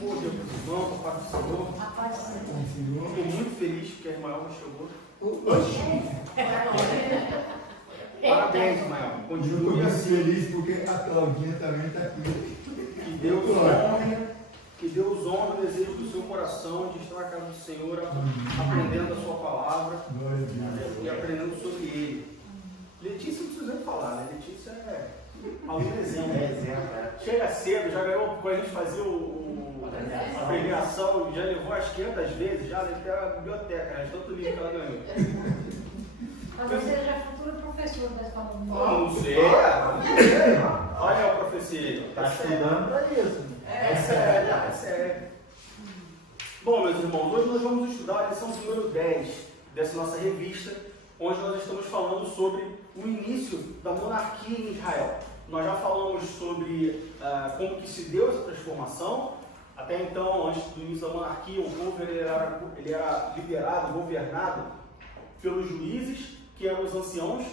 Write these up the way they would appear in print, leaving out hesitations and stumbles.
Bom dia, irmão, a paz do Senhor. Estou muito feliz que a Ismael chegou. Parabéns, Ismael. Continue assim. Feliz porque a Claudinha também está aqui. Que Deus honre o desejo do seu coração de estar na casa do Senhor, aprendendo a sua palavra e aprendendo sobre Ele. Letícia não precisa nem falar, né? Letícia é aluno exemplo. Chega cedo, já ganhou, quando a gente fazia a premiação, já levou as 500 vezes, já deve ter a biblioteca, né? Tanto livro que ela ganhou. Mas você já é futuro professor da escola do Não sei. Olha a profecia. Está estudando para isso. É sério. Bom, meus irmãos, hoje nós vamos estudar a lição número 10 dessa nossa revista, onde nós estamos falando sobre o início da monarquia em Israel. Nós já falamos sobre como que se deu essa transformação. Até então, antes do início da monarquia, o povo ele era liderado, governado pelos juízes, que eram os anciãos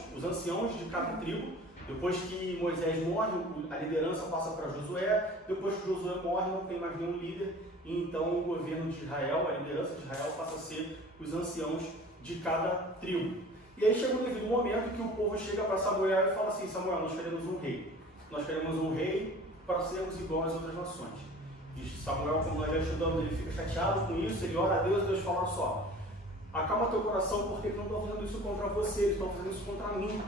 de cada tribo. Depois que Moisés morre, a liderança passa para Josué. Depois que Josué morre, não tem mais nenhum líder. E então o governo de Israel, a liderança de Israel, passa a ser os anciãos de cada tribo. E aí chega um devido momento que o povo chega para Samuel e fala assim: Samuel, nós queremos um rei. Nós queremos um rei para sermos igual às outras nações. E Samuel, como nós já estudamos, ele fica chateado com isso, ele ora a Deus e Deus fala só: acalma teu coração, porque eles não estão fazendo isso contra você, eles estão fazendo isso contra mim.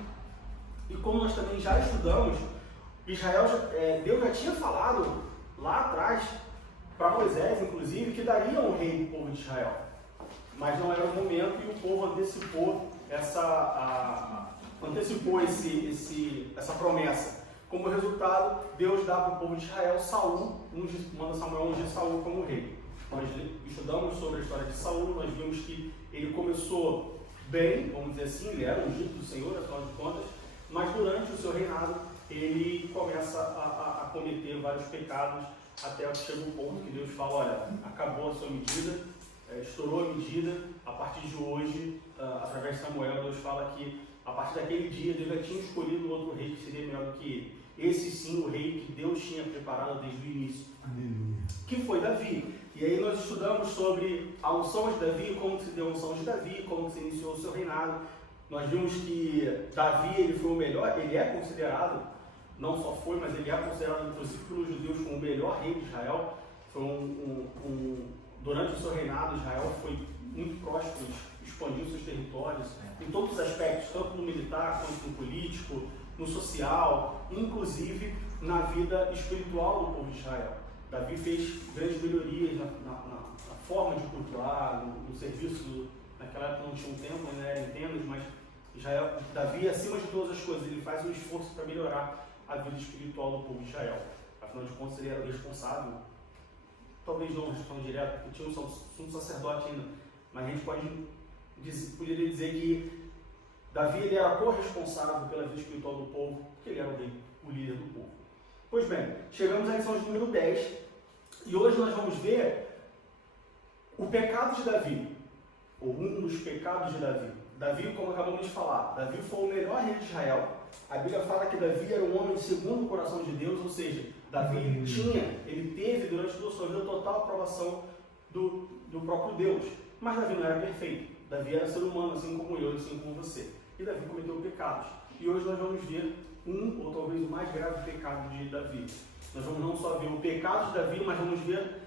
E como nós também já estudamos, Deus já tinha falado lá atrás, para Moisés inclusive, que daria um rei do povo de Israel. Mas não era o momento e o povo antecipou essa promessa. Como resultado, Deus dá para o povo de Israel Saul, manda Samuel ungir Saul como rei. Nós estudamos sobre a história de Saul, nós vimos que ele começou bem, vamos dizer assim, ele era ungido do Senhor, afinal de contas, mas durante o seu reinado ele começa a cometer vários pecados, até que chega um ponto que Deus fala: olha, acabou a sua medida, estourou a medida, a partir de hoje, através de Samuel, Deus fala que a partir daquele dia Deus já tinha escolhido outro rei que seria melhor do que ele. Esse sim, o rei que Deus tinha preparado desde o início, que foi Davi. E aí nós estudamos sobre a unção de Davi, como se deu a unção de Davi, como se iniciou o seu reinado. Nós vimos que Davi ele foi o melhor, ele é considerado, não só foi, mas ele é considerado inclusive pelos judeus como o melhor rei de Israel. Durante o seu reinado, Israel foi muito próspero, expandiu seus territórios em todos os aspectos, tanto no militar quanto no político, no social, inclusive na vida espiritual do povo de Israel. Davi fez grandes melhorias na forma de cultuar, no serviço. Naquela época não tinha um templo, né, era em tendas, mas Davi, acima de todas as coisas, ele faz um esforço para melhorar a vida espiritual do povo de Israel. Afinal de contas, ele era responsável, talvez não responda direto, porque tinha um sumo sacerdote ainda, mas a gente poderia dizer que Davi ele era corresponsável pela vida espiritual do povo, porque ele era o líder do povo. Pois bem, chegamos à lição de número 10, e hoje nós vamos ver o pecado de Davi, ou um dos pecados de Davi. Davi, como acabamos de falar, Davi foi o melhor rei de Israel. A Bíblia fala que Davi era um homem segundo o coração de Deus, ou seja, Davi ele teve durante toda a sua vida total aprovação do próprio Deus. Mas Davi não era perfeito. Davi era ser humano, assim como eu, assim como você. E Davi cometeu pecados. E hoje nós vamos ver um, ou talvez o mais grave pecado de Davi. Nós vamos não só ver o pecado de Davi, mas vamos ver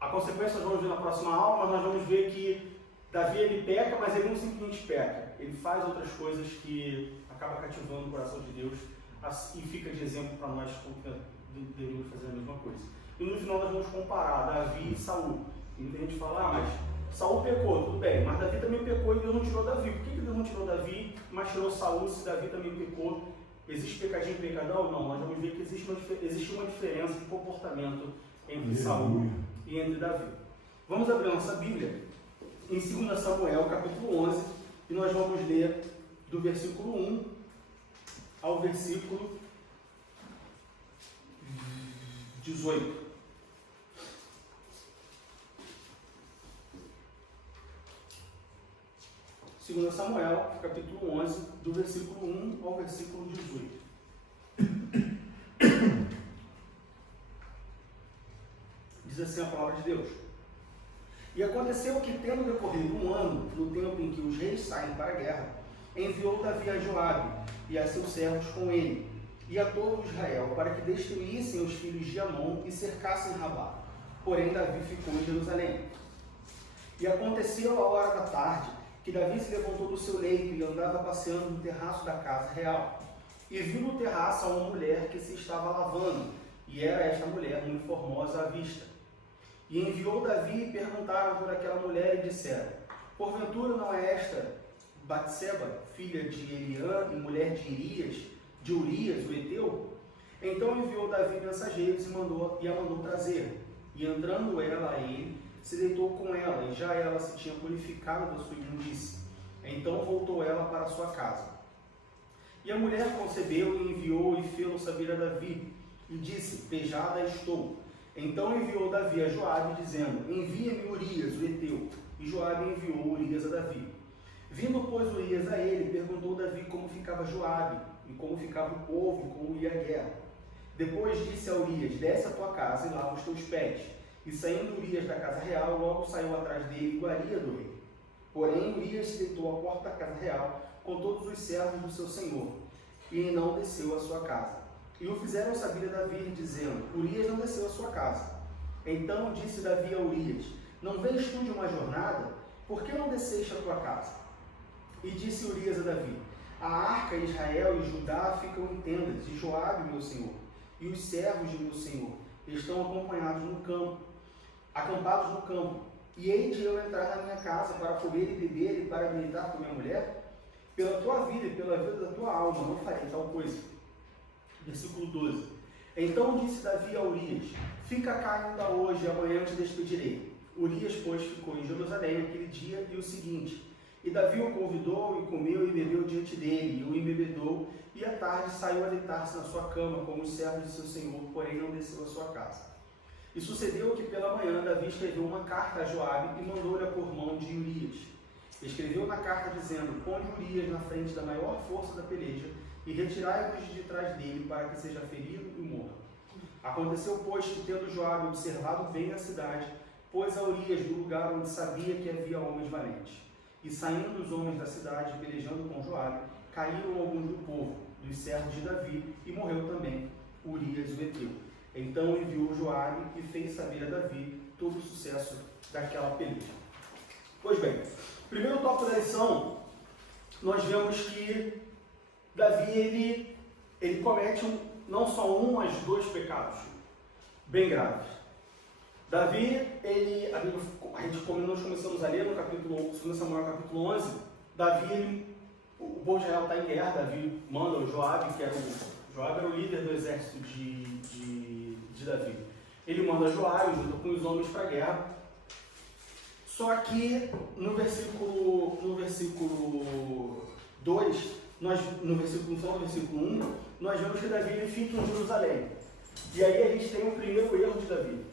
a consequência, nós vamos ver na próxima aula, mas nós vamos ver que Davi ele peca, mas ele não simplesmente peca. Ele faz outras coisas que acaba cativando o coração de Deus e fica de exemplo para nós como deveríamos fazer a mesma coisa. E no final nós vamos comparar Davi e Saul. E muita gente fala: mas Saul pecou, tudo bem, mas Davi também pecou e Deus não tirou Davi. Por que Deus não tirou Davi, mas tirou Saul se Davi também pecou? Existe pecadinho e pecadão? Não, nós vamos ver que existe uma diferença de comportamento entre Saul e entre Davi. Vamos abrir a nossa Bíblia em 2 Samuel, capítulo 11, e nós vamos ler do versículo 1 ao versículo 18. 2 Samuel, capítulo 11, do versículo 1 ao versículo 18. Diz assim a palavra de Deus. E aconteceu que, tendo decorrido um ano, no tempo em que os reis saem para a guerra, enviou Davi a Joabe e a seus servos com ele, e a todo Israel, para que destruíssem os filhos de Amon e cercassem Rabá. Porém, Davi ficou em Jerusalém. E aconteceu a hora da tarde, que Davi se levantou do seu leito e andava passeando no terraço da casa real. E viu no terraço uma mulher que se estava lavando, e era esta mulher muito formosa à vista. E enviou Davi e perguntaram por aquela mulher e disseram: porventura não é esta Batseba, filha de Eliã e mulher de Urias, o Eteu? Então enviou Davi mensageiros e a mandou trazer. E entrando ela a ele, se deitou com ela, e já ela se tinha purificado da sua imundície. Então voltou ela para sua casa. E a mulher concebeu e enviou e fê-lo saber a Davi, e disse: pejada estou. Então enviou Davi a Joabe, dizendo: envia-me Urias, o Eteu. E Joabe enviou Urias a Davi. Vindo, pois, Urias a ele, perguntou Davi como ficava Joabe, e como ficava o povo, e como ia a guerra. Depois disse a Urias: desce a tua casa e lava os teus pés. E saindo Urias da casa real, logo saiu atrás dele iguaria do rei. Porém, Urias se deitou à porta da casa real, com todos os servos do seu senhor, e não desceu à sua casa. E o fizeram saber a Davi, dizendo: Urias não desceu à sua casa. Então disse Davi a Urias: não vens tu de uma jornada? Por que não desceste à tua casa? E disse Urias a Davi: a arca, Israel e Judá ficam em tendas, e Joabe, meu senhor, e os servos de meu senhor estão acampados no campo. E hei de eu entrar na minha casa para comer e beber e para me deitar com minha mulher? Pela tua vida e pela vida da tua alma não farei tal coisa. Versículo 12. Então disse Davi a Urias: fica cá ainda hoje, e amanhã te despedirei. Urias, pois, ficou em Jerusalém aquele dia e o seguinte. E Davi o convidou, e comeu e bebeu diante dele, e o embebedou, e à tarde saiu a deitar-se na sua cama, como os servos de seu senhor, porém não desceu à sua casa. E sucedeu que pela manhã Davi escreveu uma carta a Joabe e mandou-lhe por mão de Urias. Escreveu na carta dizendo: ponde Urias na frente da maior força da peleja, e retirai-vos de trás dele, para que seja ferido e morra. Aconteceu, pois, que tendo Joabe observado bem a cidade, pôs a Urias no lugar onde sabia que havia homens valentes. E saindo os homens da cidade, pelejando com Joabe, caíram alguns do povo, dos servos de Davi, e morreu também Urias o Eteu. Então enviou Joabe e fez saber a Davi todo o sucesso daquela peleja. Pois bem, primeiro tópico da lição, nós vemos que Davi ele comete não só um, mas dois pecados bem graves. Davi, nós começamos a ler no capítulo 2 Samuel, capítulo 11, Davi, o povo de Israel está em guerra, Davi manda o Joabe, Joabe era o líder do exército de Davi. Ele manda Joabe junto com os homens para a guerra. Só que no versículo 2, no versículo 1, nós vemos que Davi ele fica em Jerusalém. E aí a gente tem o primeiro erro de Davi.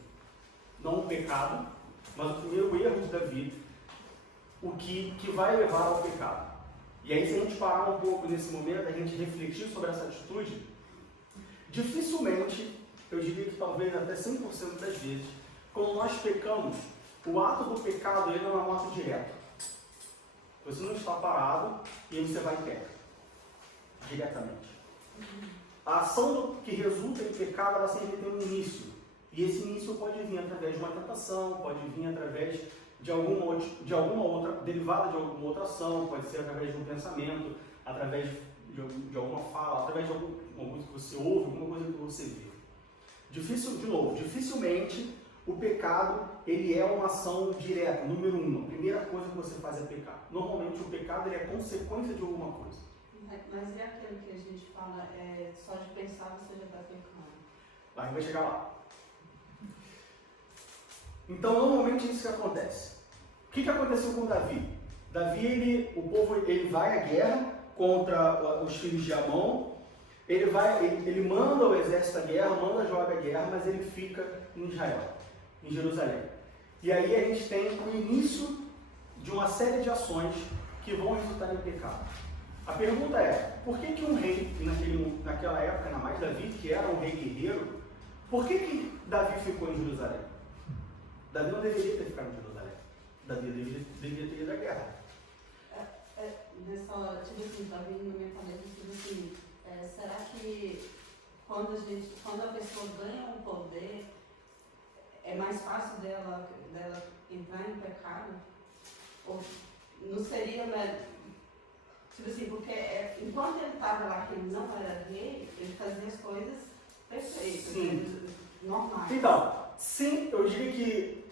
Não o pecado, mas o primeiro erro de Davi, o que vai levar ao pecado. E aí, se a gente parar um pouco nesse momento, a gente refletir sobre essa atitude, dificilmente, eu diria que talvez até 100% das vezes, quando nós pecamos, o ato do pecado ele não é um ato direto. Você não está parado e aí você vai e peca diretamente. A ação que resulta em pecado, ela sempre tem um início. E esse início pode vir através de uma tentação, pode vir através de alguma outra, derivada de alguma outra ação, pode ser através de um pensamento, através de alguma fala, através de alguma coisa que você ouve, alguma coisa que você vê. Dificilmente o pecado ele é uma ação direta, número 1. A primeira coisa que você faz é pecar. Normalmente o pecado ele é consequência de alguma coisa. Mas é aquilo que a gente fala, só de pensar você já está pecando. A gente vai chegar lá. Então, normalmente é isso que acontece. O que aconteceu com Davi? Davi, o povo vai à guerra contra os filhos de Amon. Ele manda o exército à guerra, manda Joabe à guerra, mas ele fica em Israel, em Jerusalém. E aí a gente tem o início de uma série de ações que vão resultar em pecado. A pergunta é, por que um rei, naquela época, ainda mais Davi, que era um rei guerreiro, por que Davi ficou em Jerusalém? Davi não deveria ter ficado em Jerusalém. Davi deveria ter ido à guerra. Nessa hora, tipo assim, tá vindo na minha cabeça, tipo assim, será que quando a pessoa ganha um poder, é mais fácil dela entrar em pecado? Ou não seria, né? Tipo assim, porque enquanto ele estava lá, que ele não era rei, ele fazia as coisas perfeitas, normais. Então, sim, eu diria que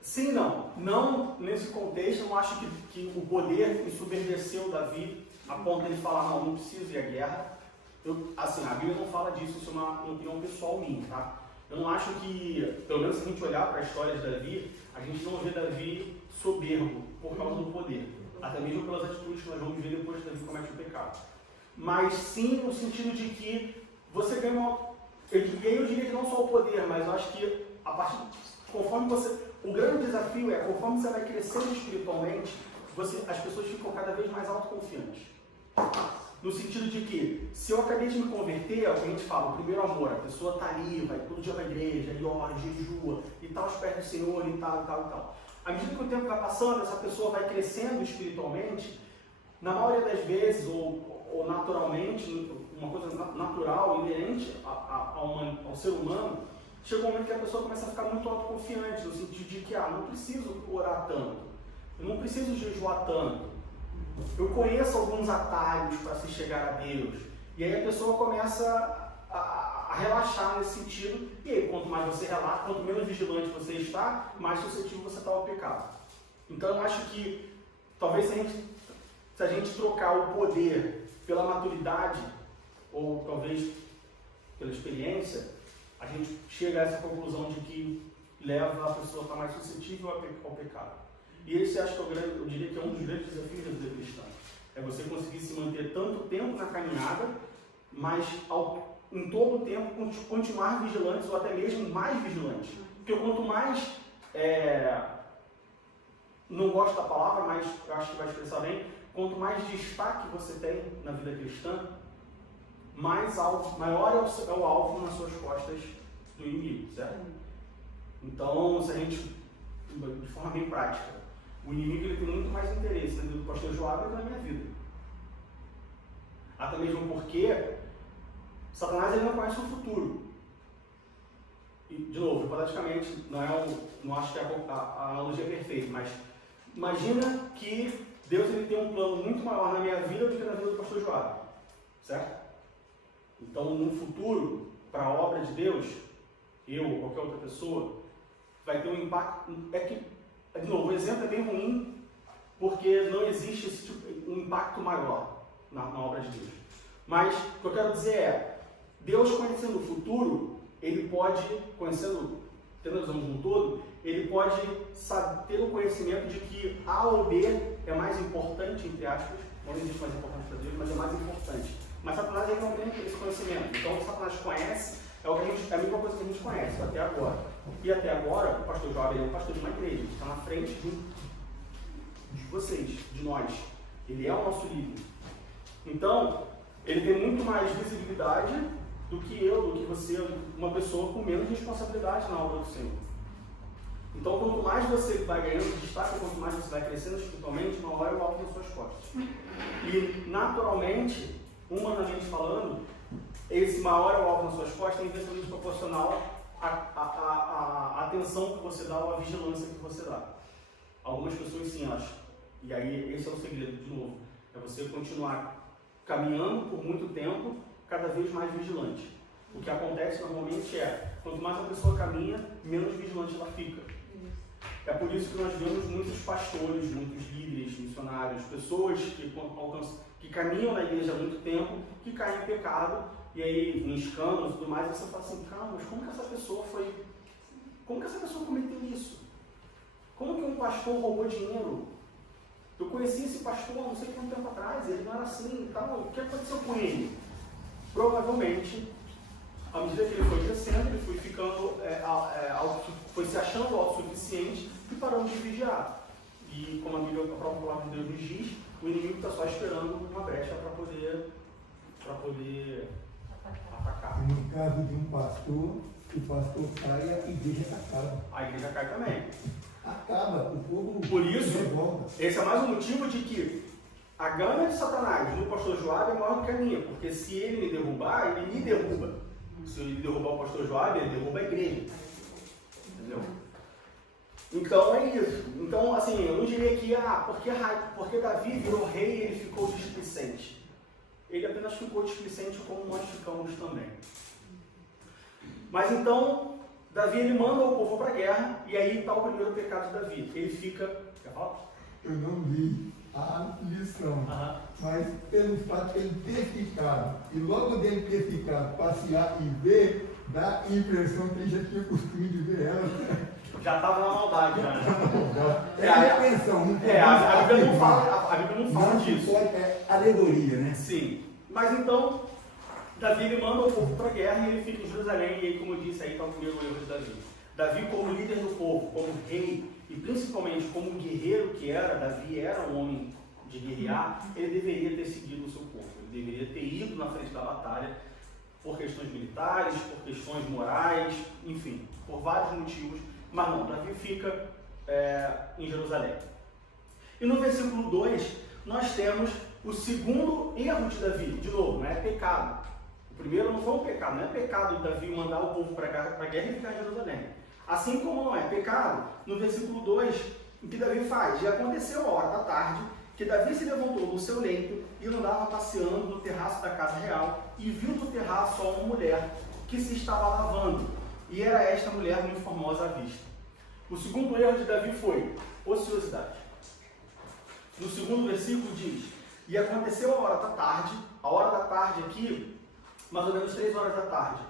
sim, não. Não, nesse contexto, eu não acho que o poder ensoberbeceu Davi a ponto de ele falar, não preciso ir à guerra. Assim, a Bíblia não fala disso, isso é uma opinião pessoal minha, tá? Eu não acho que, pelo menos se a gente olhar para a história de Davi, a gente não vê Davi soberbo por causa do poder. Até mesmo pelas atitudes que nós vamos ver depois que Davi comete o pecado. Mas sim no sentido de que você ganha uma... Eu diria que não só o poder, mas eu acho que a partir... Conforme você... O grande desafio é, conforme você vai crescendo espiritualmente, as pessoas ficam cada vez mais autoconfiantes. No sentido de que, se eu acabei de me converter, é o que a gente fala, o primeiro amor, a pessoa está ali, vai todo dia para a igreja, e ora, jejua, e está aos pés do Senhor, e tal, e tal, e tal. À medida que o tempo vai passando, essa pessoa vai crescendo espiritualmente, na maioria das vezes, ou naturalmente, uma coisa natural, inerente ao ser humano, chega um momento que a pessoa começa a ficar muito autoconfiante, no sentido de que, não preciso orar tanto, eu não preciso jejuar tanto, eu conheço alguns atalhos para se chegar a Deus. E aí a pessoa começa a relaxar nesse sentido, e aí quanto mais você relaxa, quanto menos vigilante você está, mais suscetível você está ao pecado. Então eu acho que, talvez se a gente trocar o poder pela maturidade, ou talvez pela experiência, a gente chega a essa conclusão de que leva a pessoa a estar mais suscetível ao pecado. E esse acho que eu diria que é um dos grandes desafios da vida cristã. É você conseguir se manter tanto tempo na caminhada, mas em todo o tempo continuar vigilantes ou até mesmo mais vigilantes. Porque quanto mais, não gosto da palavra, mas eu acho que vai expressar bem, quanto mais destaque você tem na vida cristã, maior é o alvo nas suas costas do inimigo, certo? Então, se a gente, de forma bem prática, o inimigo ele tem muito mais interesse na vida do pastor Joab do que na minha vida. Até mesmo porque Satanás ele não conhece o futuro. E, de novo, praticamente, não acho que a analogia é perfeita, mas imagina que Deus ele tem um plano muito maior na minha vida do que na vida do pastor Joab. Certo? Então, no futuro, para a obra de Deus, eu ou qualquer outra pessoa, vai ter um impacto. De novo, o exemplo é bem ruim, porque não existe um impacto maior na obra de Deus. Mas o que eu quero dizer é, Deus conhecendo o futuro, ele pode, tendo a visão de um todo, ele pode ter o conhecimento de que A ou B é mais importante, entre aspas, não existe mais importante para Deus, mas é mais importante. Mas Satanás ele não tem esse conhecimento. Então o que Satanás conhece é a mesma coisa que a gente conhece até agora. E até agora, o pastor Joab é o pastor de uma igreja, ele está na frente de vocês, de nós. Ele é o nosso líder. Então, ele tem muito mais visibilidade do que eu, do que você, uma pessoa com menos responsabilidade na obra do Senhor. Então, quanto mais você vai ganhando destaque, quanto mais você vai crescendo espiritualmente, maior é o alvo nas suas costas. E, naturalmente, humanamente falando, esse maior é o alvo nas suas costas é inversamente proporcional à atenção que você dá ou à vigilância que você dá. Algumas pessoas sim acham. E aí, esse é o segredo, de novo. É você continuar caminhando por muito tempo, cada vez mais vigilante. O que acontece normalmente é, quanto mais a pessoa caminha, menos vigilante ela fica. É por isso que nós vemos muitos pastores, muitos líderes, missionários, pessoas que caminham na igreja há muito tempo, que caem em pecado, e aí em escândalos e tudo mais, e você fala assim, calma, mas como que essa pessoa cometeu isso? Como que um pastor roubou dinheiro? Eu conheci esse pastor não sei quanto tempo atrás, ele não era assim e tal, o que aconteceu com ele? Provavelmente, à medida que ele foi crescendo, ele foi ficando, foi se achando autossuficiente e parando de vigiar. E como a própria palavra de Deus nos diz, o inimigo está só esperando uma brecha para poder atacar. No caso de um pastor, o pastor cai e a igreja acaba. A igreja cai também. Acaba, o povo Por isso, revolta. esse é mais um motivo de que a gana de Satanás no pastor Joabe é maior do que a minha, porque se ele me derrubar, ele me derruba. Se ele derrubar o pastor Joabe, ele derruba a igreja. Entendeu? Então é isso. Então, assim, eu não diria que porque Davi virou rei, ele ficou displicente. Ele apenas ficou displicente como nós ficamos também. Mas então, Davi ele manda o povo para a guerra, e aí está o primeiro pecado de Davi. Ele fica. Quer falar? Eu não vi a lição, mas pelo fato de ele ter ficado, e logo dele ter ficado, passear e ver, dá a impressão que ele já tinha costume de ver ela. Já estava na maldade, já. A Bíblia não fala disso. É alegoria, né? Sim. Mas então, Davi ele manda o povo para a guerra e ele fica em Jerusalém. E aí, como eu disse, aí está o primeiro erro de Davi. Davi, como líder do povo, como rei e principalmente como guerreiro que era, Davi era um homem de guerrear, ele deveria ter seguido o seu povo. Ele deveria ter ido na frente da batalha por questões militares, por questões morais, enfim, por vários motivos. Mas não, Davi fica em Jerusalém. E no versículo 2, nós temos o segundo erro de Davi. De novo, não é pecado. O primeiro não foi um pecado, não é pecado de Davi mandar o povo para a guerra e ficar em Jerusalém. Assim como não é pecado, no versículo 2, o que Davi faz? E aconteceu a hora da tarde, que Davi se levantou do seu leito e andava passeando no terraço da casa real e viu no terraço só uma mulher que se estava lavando. E era esta mulher muito formosa à vista. O segundo erro de Davi foi ociosidade. No segundo versículo diz: e aconteceu a hora da tarde aqui, mais ou menos 3 horas da tarde,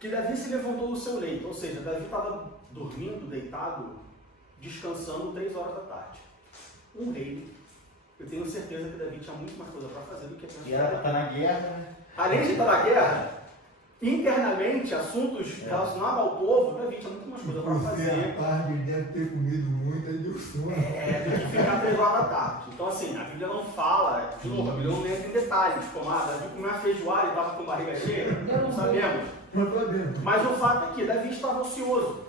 que Davi se levantou do seu leito, ou seja, Davi estava dormindo, deitado, descansando 3 horas da tarde. Um rei, eu tenho certeza que Davi tinha muito mais coisa para fazer do que E ela está na guerra, né? Além de estar na guerra, internamente, assuntos relacionados ao povo, Davi tinha muito mais coisa para fazer. A tarde ele deve ter comido muito, aí deu sono. Do que ficar 3 horas da tarde. Então, assim, a Bíblia não fala, de novo, a Bíblia não entra em detalhes, como Davi comeu uma feijoada e estava com barriga cheia, não sabemos. Mas o fato é que Davi estava ocioso.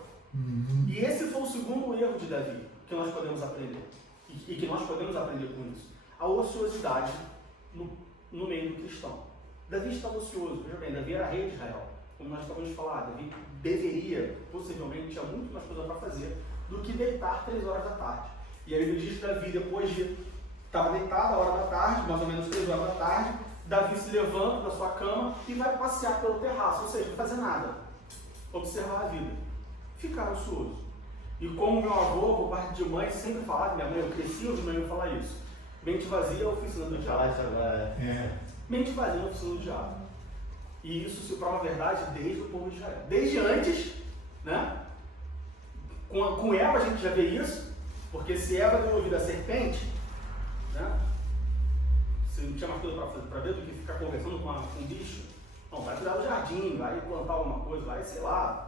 E esse foi o segundo erro de Davi, que nós podemos aprender. E que nós podemos aprender com isso. A ociosidade no meio do cristão. Davi estava ocioso. Veja bem, Davi era rei de Israel. Como nós acabamos de falar, Davi deveria, possivelmente, tinha muito mais coisa para fazer do que deitar 3 horas da tarde. E aí ele diz que Davi, depois de estar deitado a hora da tarde, mais ou menos 3 horas da tarde, Davi se levanta da sua cama e vai passear pelo terraço, ou seja, não fazer nada. Observar a vida. Ficar ocioso. E como meu avô, por parte de mãe, sempre falava, minha mãe, eu cresci ouvindo minha mãe falar isso. Mente vazia é a oficina do diabo. Mente vazia é a oficina do diabo. E isso se prova verdade desde o povo de Israel. Desde antes, né? Com Eva a gente já vê isso, porque se Eva deu ouvido à serpente, né? Você não tinha mais coisa para ver do que ficar conversando com um bicho. Não, vai cuidar do jardim, vai plantar alguma coisa, vai, sei lá.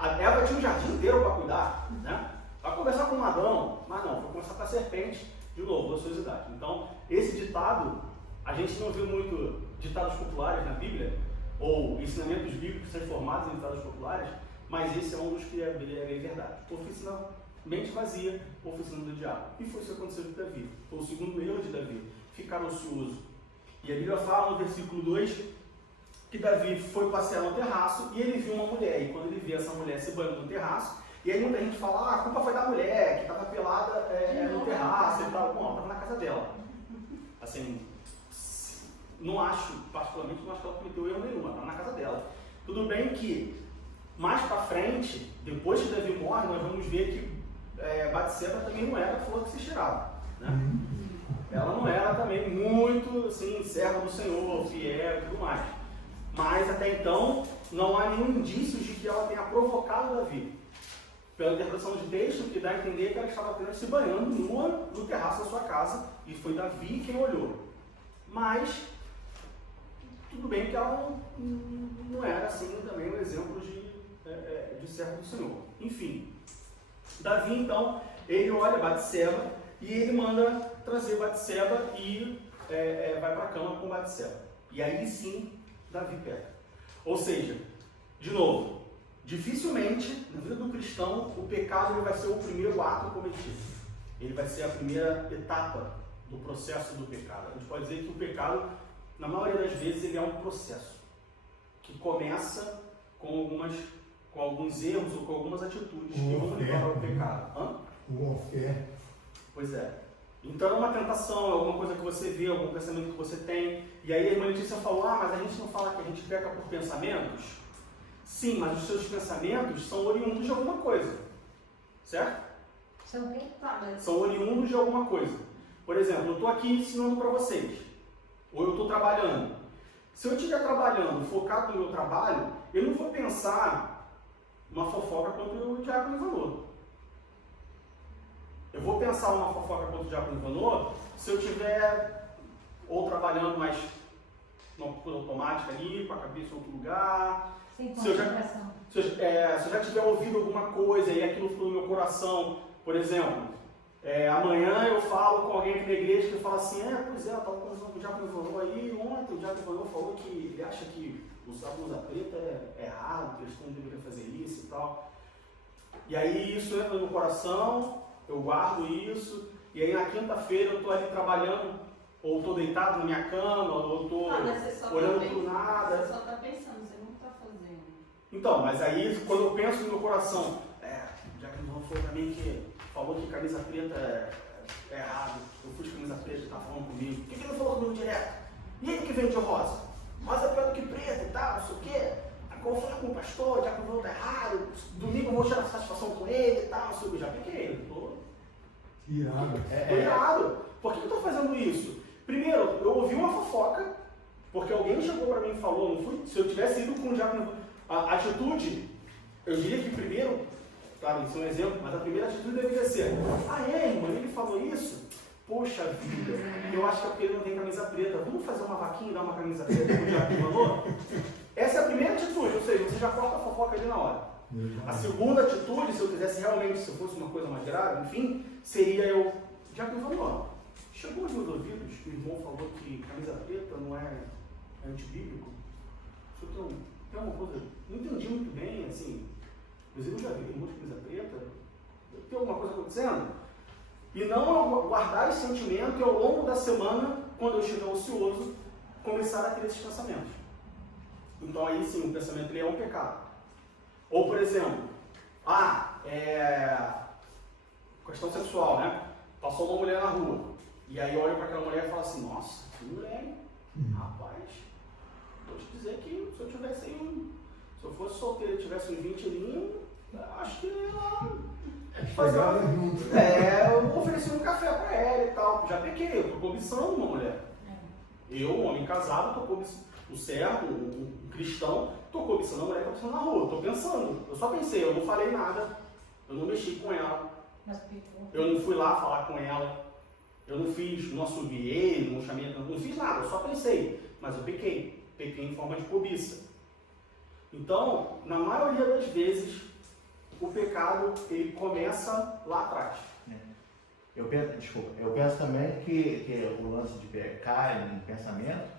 A Eva tinha um jardim inteiro para cuidar, né? Vai conversar com um Adão, mas não, foi conversar com a serpente, de novo, ociosidade. Então, esse ditado, a gente não viu muito ditados populares na Bíblia, ou ensinamentos bíblicos transformados em ditados populares, mas esse é um dos que é bem verdade. Oficina, mente vazia, oficina do diabo. E foi isso que aconteceu com Davi. Foi o segundo erro de Davi, ficar ocioso. E a Bíblia fala no versículo 2, que Davi foi passear no terraço e ele viu uma mulher. E quando ele viu essa mulher se banhando no terraço, e aí muita gente fala, a culpa foi da mulher, que estava pelada no terraço e tal. Bom, estava na casa dela. Assim, não acho, particularmente, não acho que ela cometeu erro nenhum, estava na casa dela. Tudo bem que, mais para frente, depois que Davi morre, nós vamos ver que Batseba também não era a flor que se cheirava, né? Ela não era também muito, assim, serva do Senhor, fiel e tudo mais. Mas até então, não há nenhum indício de que ela tenha provocado Davi. Pela interpretação de texto, que dá a entender que ela estava apenas se banhando nua no terraço da sua casa, e foi Davi quem olhou. Mas, tudo bem que ela não era assim também um exemplo de servo do Senhor. Enfim, Davi então, ele olha Batseba e ele manda trazer Batseba e vai para a cama com Batseba. E aí sim, Davi peca. Ou seja, De novo, dificilmente, na vida do cristão, o pecado ele vai ser o primeiro ato cometido. Ele vai ser a primeira etapa do processo do pecado. A gente pode dizer que o pecado, na maioria das vezes, ele é um processo que começa com alguns erros ou com algumas atitudes que vão levar ao pecado. Pois é. Então é uma tentação, é alguma coisa que você vê, algum pensamento que você tem. E aí a irmã Letícia falou, mas a gente não fala que a gente peca por pensamentos? Sim, mas os seus pensamentos são oriundos de alguma coisa. Certo? São o quê? São oriundos de alguma coisa. Por exemplo, eu estou aqui ensinando para vocês. Ou eu estou trabalhando. Se eu estiver trabalhando, focado no meu trabalho, eu não vou pensar uma fofoca contra o diácono Ivanor. Eu vou pensar uma fofoca contra o diácono Ivanor se eu estiver ou trabalhando mais numa coisa automática ali, com a cabeça em outro lugar. Sem se eu já tiver ouvido alguma coisa e aquilo ficou no meu coração, por exemplo, amanhã eu falo com alguém aqui da igreja que fala assim, pois é, eu estava conversando com o diácono Ivanor aí, ontem o diácono Ivanor falou que ele acha que usar blusa preta é errado, que eles não deveriam fazer isso e tal. E aí isso entra no meu coração, eu guardo isso, e aí na quinta-feira eu estou ali trabalhando, ou estou deitado na minha cama, ou estou olhando para nada. Você só está pensando, você não está fazendo. Então, mas aí quando eu penso no meu coração, já que não falou para mim que falou que camisa preta é errado, eu fui de camisa preta e está falando comigo, por que ele não falou comigo direto? E ele que vende rosa? Rosa é pior do que preta e tal, não sei o quê. Agora eu vou falar com o pastor, já que o meu está errado, domingo eu vou tirar satisfação com ele e tal, não sei o que, já peguei, eu estou irado. Por que eu estou fazendo isso? Primeiro, eu ouvi uma fofoca, porque alguém chegou para mim e falou, não fui? Se eu tivesse ido com o diácono, a atitude, eu diria que primeiro, claro, isso é um exemplo, mas a primeira atitude deveria ser, irmã, ele falou isso? Poxa vida, eu acho que é porque ele não tem camisa preta, vamos fazer uma vaquinha e dar uma camisa preta para o diácono falou? Essa é a primeira atitude, ou seja, você já corta a fofoca ali na hora. A segunda atitude, se eu quisesse realmente, se fosse uma coisa mais grave, enfim, seria eu, diácono falou, chegou aos meus ouvidos que o irmão falou que camisa preta não é antibíblico. Tem uma coisa, não entendi muito bem, assim, inclusive eu já vi irmão de camisa preta, tem alguma coisa acontecendo? E não guardar esse sentimento e ao longo da semana, quando eu estiver ocioso, começar a ter esses pensamentos. Então aí sim, o pensamento ele é um pecado. Ou por exemplo, questão sexual, né? Passou uma mulher na rua, e aí eu olho para aquela mulher e falo assim, nossa, que mulher, hein? Rapaz, vou te dizer que se eu fosse solteiro e tivesse uns 20 aninhos, acho que eu ofereci um café para ela e tal. Já peguei, eu estou cobiçando uma mulher. Eu, um homem casado, estou cobiçando. O certo, um cristão, estou cobiçando a mulher que está passando na rua. Estou pensando. Eu só pensei, eu não falei nada. Eu não mexi com ela. Eu não fui lá falar com ela. Eu não assobiei, não chamei, não fiz nada. Eu só pensei. Mas eu pequei. Pequei em forma de cobiça. Então, na maioria das vezes, o pecado, ele começa lá atrás. Eu penso também que o lance de pecar em pensamento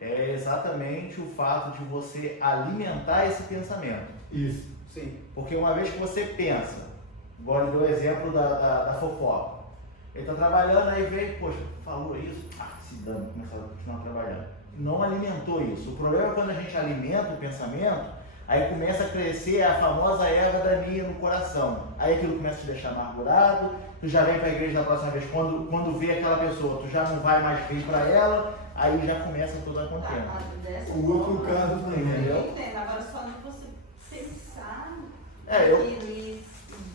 é exatamente o fato de você alimentar esse pensamento. Isso. Sim. Porque uma vez que você pensa, agora eu dou o exemplo da fofoca. Ele está trabalhando, aí vem, poxa, falou isso, se dando, começar a continuar trabalhando. Não alimentou isso. O problema é quando a gente alimenta o pensamento, aí começa a crescer a famosa erva daninha no coração. Aí aquilo começa a te deixar amargurado, tu já vem para a igreja da próxima vez, quando vê aquela pessoa, tu já não vai mais vir para ela, aí já começa tudo a contender. O outro caso também, eu entendo, agora só não você pensar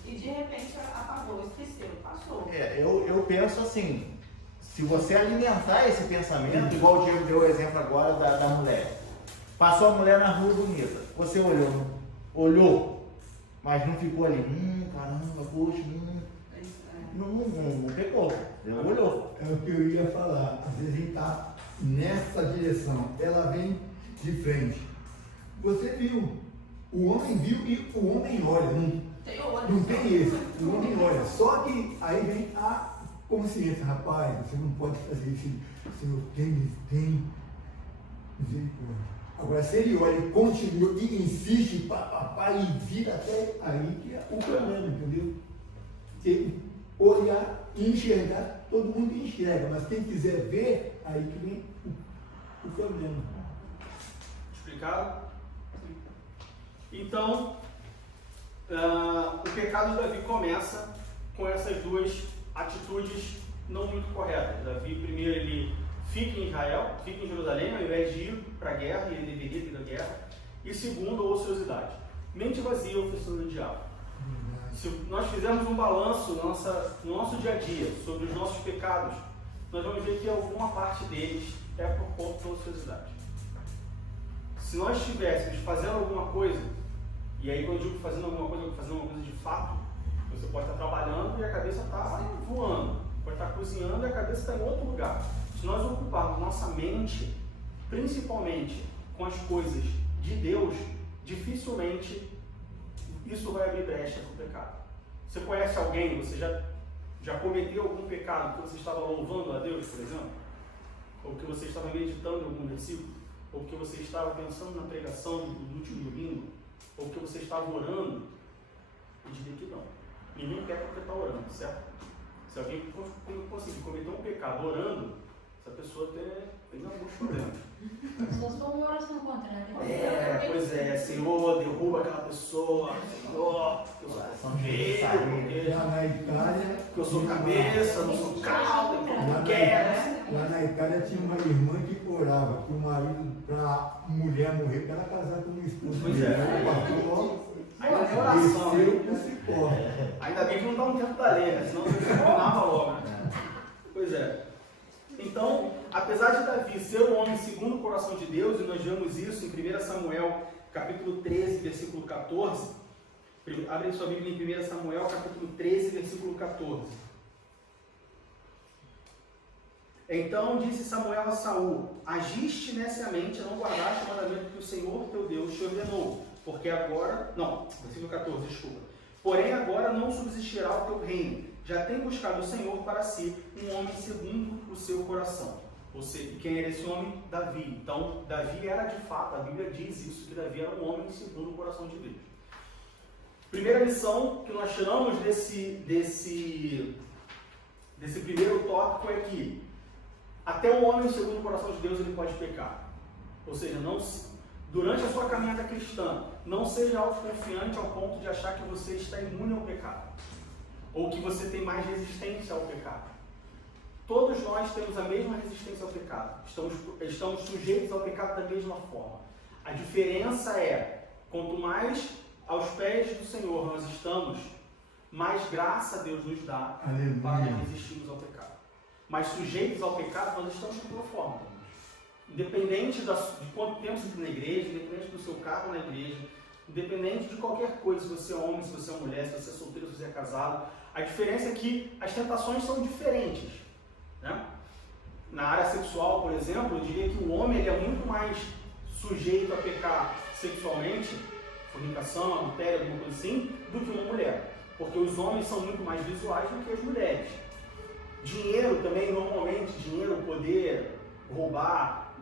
e de repente apagou, esqueceu, passou. Eu penso assim, se você alimentar esse pensamento, igual o Diego deu o exemplo agora da mulher. Passou a mulher na rua bonita, você olhou, mas não ficou ali, caramba, poxa, não pegou, olhou. É o que eu ia falar, às vezes a gente está nessa direção, ela vem de frente. Você viu, o homem viu e o homem olha, não tem esse, o homem olha, só que aí vem a consciência, rapaz, você não pode fazer isso, Senhor, tem misericórdia. Agora, se ele olha e continua e insiste, e vira até aí, que é o problema, entendeu? Porque olhar e enxergar, todo mundo enxerga, mas quem quiser ver, aí que vem o problema. Explicado? Então, o pecado de Davi começa com essas duas atitudes não muito corretas. Davi, primeiro, ele fica em Israel, fica em Jerusalém, ao invés de ir para a guerra, e ele deveria ir para a guerra. E segundo, ociosidade. Mente vazia, oficina do diabo. Se nós fizermos um balanço no nosso dia a dia sobre os nossos pecados, nós vamos ver que alguma parte deles é por conta da ociosidade. Se nós estivéssemos fazendo alguma coisa, e aí quando eu digo fazendo alguma coisa, eu estou fazendo uma coisa de fato, você pode estar trabalhando e a cabeça está voando, pode estar cozinhando e a cabeça está em outro lugar. Se nós ocuparmos nossa mente, principalmente com as coisas de Deus, dificilmente isso vai abrir brecha para o pecado. Você conhece alguém, você já cometeu algum pecado que você estava louvando a Deus, por exemplo? Ou que você estava meditando em algum versículo? Ou que você estava pensando na pregação do último domingo? Ou que você estava orando? Eu diria que não. Ninguém quer porque está orando, certo? Se alguém conseguir cometer um pecado orando, essa pessoa tem alguns problemas. As pessoas vão uma oração contrária. Pois é, Senhor, derruba aquela pessoa, Senhor, que eu sou feio, Lá na Itália, porque eu sou cabeça, não sou caldo, não quero. Lá na Itália tinha uma irmã que orava que o marido, para a mulher morrer, para ela casar com um esposo. Pois é. Ainda tem oração. Ainda bem que não dá um tempo da lei, né? Senão você terminava logo. Pois é. Então, apesar de Davi ser um homem segundo o coração de Deus, e nós vemos isso em 1 Samuel, capítulo 13, versículo 14. Abre sua Bíblia em 1 Samuel, capítulo 13, versículo 14. Então disse Samuel a Saul: agiste neciamente, não guardaste o mandamento que o Senhor teu Deus te ordenou, porque agora... Não, versículo 14, desculpa. Porém agora não subsistirá o teu reino. Já tem buscado o Senhor para si um homem segundo o seu coração. Ou seja, quem era esse homem? Davi. Então, Davi era de fato, a Bíblia diz isso, que Davi era um homem segundo o coração de Deus. Primeira lição que nós tiramos desse primeiro tópico é que até um homem segundo o coração de Deus ele pode pecar. Ou seja, durante a sua caminhada cristã, não seja autoconfiante ao ponto de achar que você está imune ao pecado. Ou que você tem mais resistência ao pecado. Todos nós temos a mesma resistência ao pecado. Estamos sujeitos ao pecado da mesma forma. A diferença é, quanto mais aos pés do Senhor nós estamos, mais graça Deus nos dá para resistirmos ao pecado. Mas sujeitos ao pecado nós estamos de toda forma. Independente de quanto tempo você tem na igreja, independente do seu cargo na igreja, independente de qualquer coisa, se você é homem, se você é mulher, se você é solteiro, se você é casado, a diferença é que as tentações são diferentes, né? Na área sexual, por exemplo, eu diria que o homem ele é muito mais sujeito a pecar sexualmente, fornicação, adultério, alguma coisa assim, do que uma mulher. Porque os homens são muito mais visuais do que as mulheres. Dinheiro também, normalmente, dinheiro, poder, roubar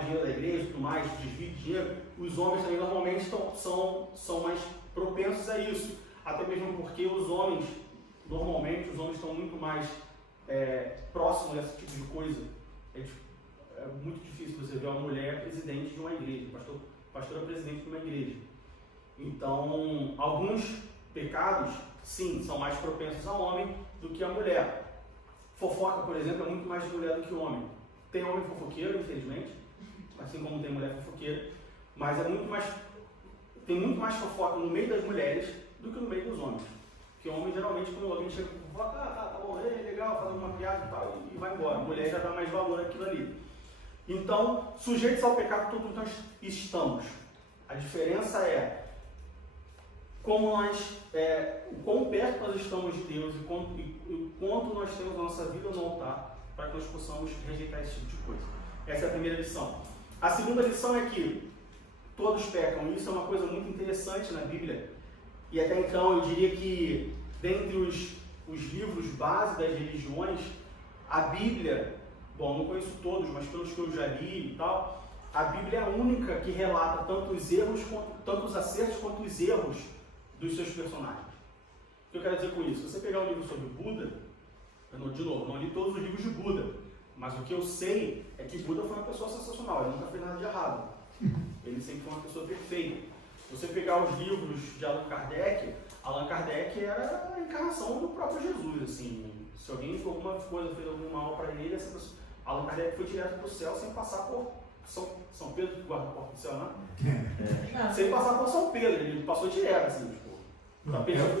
dinheiro da igreja e tudo mais, desvio de dinheiro, os homens também normalmente são mais propensos a isso. Até mesmo porque os homens estão muito mais próximos desse tipo de coisa. É muito difícil você ver uma mulher presidente de uma igreja, pastora presidente de uma igreja. Então, alguns pecados, sim, são mais propensos ao homem do que à mulher. Fofoca, por exemplo, é muito mais de mulher do que homem. Tem homem fofoqueiro, infelizmente, assim como tem mulher fofoqueira, mas tem muito mais fofoca no meio das mulheres do que no meio dos homens. Porque homem, geralmente, quando alguém chega com fofoca, tá bom, legal, faz uma piada e tal, e vai embora. A mulher já dá mais valor àquilo ali. Então, sujeitos ao pecado, todos nós estamos. A diferença é o quão perto nós estamos de Deus e quanto nós temos a nossa vida no altar para que nós possamos rejeitar esse tipo de coisa. Essa é a primeira lição. A segunda lição é que todos pecam. Isso é uma coisa muito interessante na Bíblia. E até então eu diria que dentre os livros base das religiões, a Bíblia, bom, não conheço todos, mas pelos que eu já li e tal, a Bíblia é a única que relata tanto os acertos quanto os erros dos seus personagens. O que eu quero dizer com isso? Se você pegar um livro sobre Buda, de novo, não li todos os livros de Buda, mas o que eu sei é que Buda foi uma pessoa sensacional, ele nunca fez nada de errado. Ele sempre foi uma pessoa perfeita. Se você pegar os livros de Allan Kardec era a encarnação do próprio Jesus, assim. Se alguém fez alguma coisa, fez algum mal para ele, Allan Kardec foi direto para o céu sem passar por São Pedro, que guarda a porta do céu, né? Sem passar por São Pedro, ele passou direto, assim, tipo.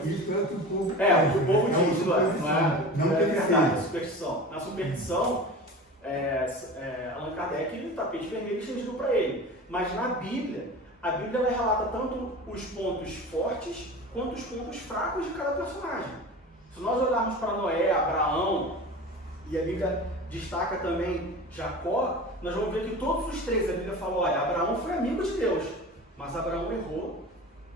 Isso é o que o povo o que o povo diz, não é verdade, é superstição. Na superstição, Allan Kardec, tapete vermelho estendido para ele. Mas na Bíblia, a Bíblia ela relata tanto os pontos fortes quanto os pontos fracos de cada personagem. Se nós olharmos para Noé, Abraão, e a Bíblia destaca também Jacó, nós vamos ver que todos os três, a Bíblia fala, olha, Abraão foi amigo de Deus, mas Abraão errou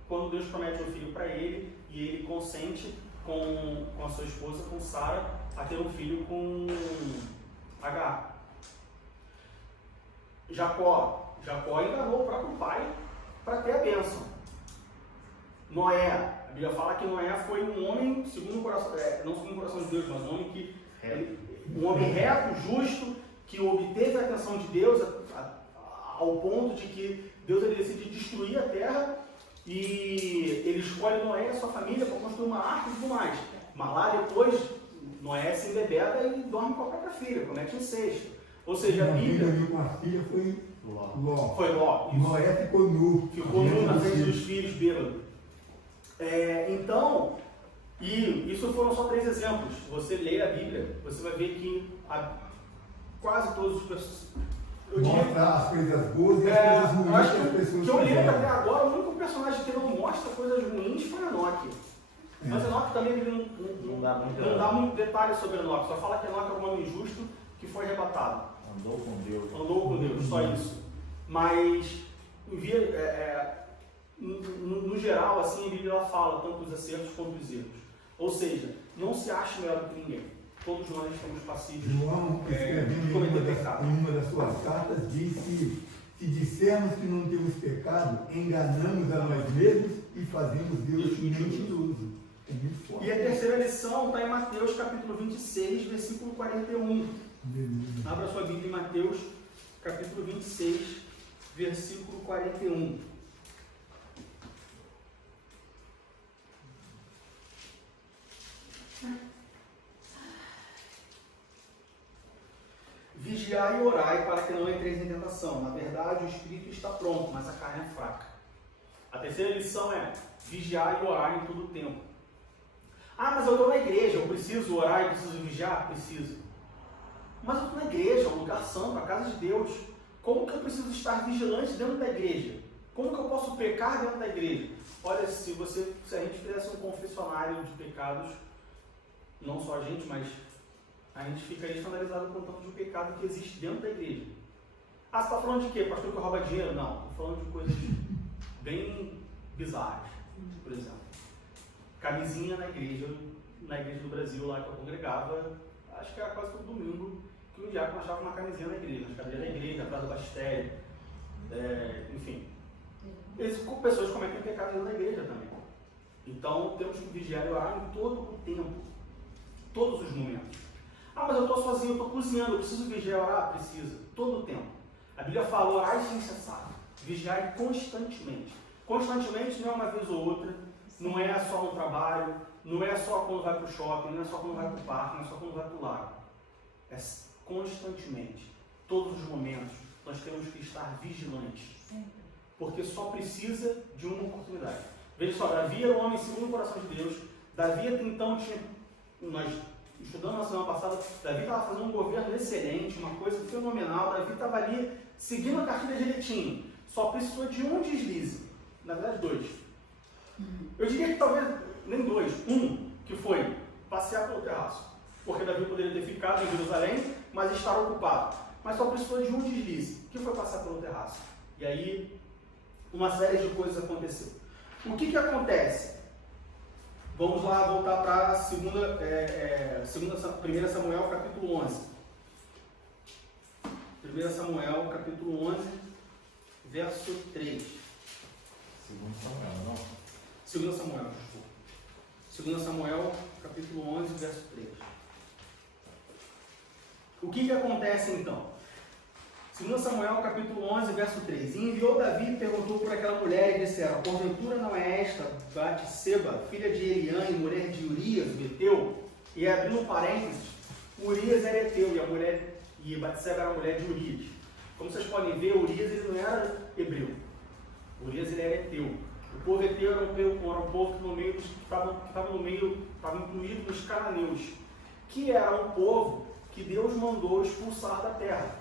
quando Deus promete um filho para ele e ele consente com a sua esposa, com Sara, a ter um filho com Agar. Jacó enganou o próprio pai para ter a bênção. Noé, a Bíblia fala que Noé foi um homem segundo o coração, não segundo o coração de Deus, mas um homem reto, justo, que obteve a atenção de Deus ao ponto de que Deus decide destruir a terra e ele escolhe Noé e a sua família para construir uma arca e tudo mais. Mas lá depois, Noé se embebeda e dorme com a própria filha, comete incesto. Ou seja, a Bíblia com a filha foi Ló. Foi Ló. Noé ficou nu. Ficou nu na frente dos filhos, bêbado. Então, e isso foram só 3 exemplos. Você lê a Bíblia, você vai ver que quase todos os pessoas. Mostra as coisas boas e as coisas ruins que as pessoas que eu lembro fizeram. até agora, o único personagem que não mostra coisas ruins foi Enoque. Mas Enoque também ele não dá muito detalhe sobre Enoque, só fala que Enoque é um homem justo que foi arrebatado. Andou com Deus, só isso. Mas, no geral, assim, a Bíblia fala tanto os acertos quanto os erros. Ou seja, não se acha melhor do que ninguém. Todos nós estamos passíveis João, de cometer pecado. em uma das suas cartas, diz que se dissermos que não temos pecado, enganamos a nós mesmos e fazemos Deus mentiroso. É muito forte. E a terceira lição está em Mateus capítulo 26, versículo 41. Abra sua Bíblia em Mateus capítulo 26, versículo 41. Vigiai e orai para que não entreis em tentação. Na verdade, o espírito está pronto, mas a carne é fraca. A terceira lição é vigiar e orar em todo o tempo. Ah, mas eu estou na igreja, eu preciso orar, eu preciso vigiar? Preciso. Mas eu estou na igreja, é um lugar santo, a casa de Deus. Como que eu preciso estar vigilante dentro da igreja? Como que eu posso pecar dentro da igreja? Olha, se a gente fizesse um confessionário de pecados, não só a gente, mas a gente ficaria escandalizado com o tanto de pecado que existe dentro da igreja. Ah, você está falando de quê? Pastor que rouba dinheiro? Não, estou falando de coisas bem bizarras. Por exemplo, camisinha na igreja do Brasil, lá que eu congregava, acho que era quase todo domingo que o diácono achava uma camisinha na igreja, nas cadeiras da igreja, atrás do bastério, enfim. Pessoas cometem pecado dentro da igreja também. Então, temos que vigiar e orar em todo o tempo, todos os momentos. Ah, mas eu estou sozinho, eu estou cozinhando, eu preciso vigiar e orar? Precisa, todo o tempo. A Bíblia fala, orar sem cessar, vigiar constantemente. Constantemente não é uma vez ou outra, não é só no trabalho, não é só quando vai para o shopping, não é só quando vai para o parque, não é só quando vai para o lago. É constantemente, todos os momentos, nós temos que estar vigilantes. Porque só precisa de uma oportunidade. Veja só, Davi era um homem segundo o coração de Deus. Davi então nós estudamos na semana passada, Davi estava fazendo um governo excelente, uma coisa fenomenal. Davi estava ali seguindo a cartilha direitinho. Só precisou de um deslize. Na verdade, 2. Eu diria que talvez nem 2. Um, que foi passear pelo terraço. Porque Davi poderia ter ficado em Jerusalém, mas estar ocupado. Mas só precisou de um deslize, que foi passar pelo terraço. E aí, uma série de coisas aconteceu. O que acontece? Vamos lá voltar para 1 Samuel capítulo 11. 1 Samuel capítulo 11, verso 3. Segundo Samuel, não? 2 Samuel, desculpa. 2 Samuel, capítulo 11, verso 3. O que acontece então? 2 Samuel, capítulo 11, verso 3. E enviou Davi e perguntou por aquela mulher e disseram: porventura não é esta Batseba, filha de Eliã e mulher de Urias, Beteu? E abrindo parênteses, Urias era Eteu e Batseba era a mulher de Urias. Como vocês podem ver, Urias ele não era hebreu. Urias ele era Eteu. O povo Eteu era um povo que no meio estava incluído nos cananeus, que era um povo que Deus mandou expulsar da terra.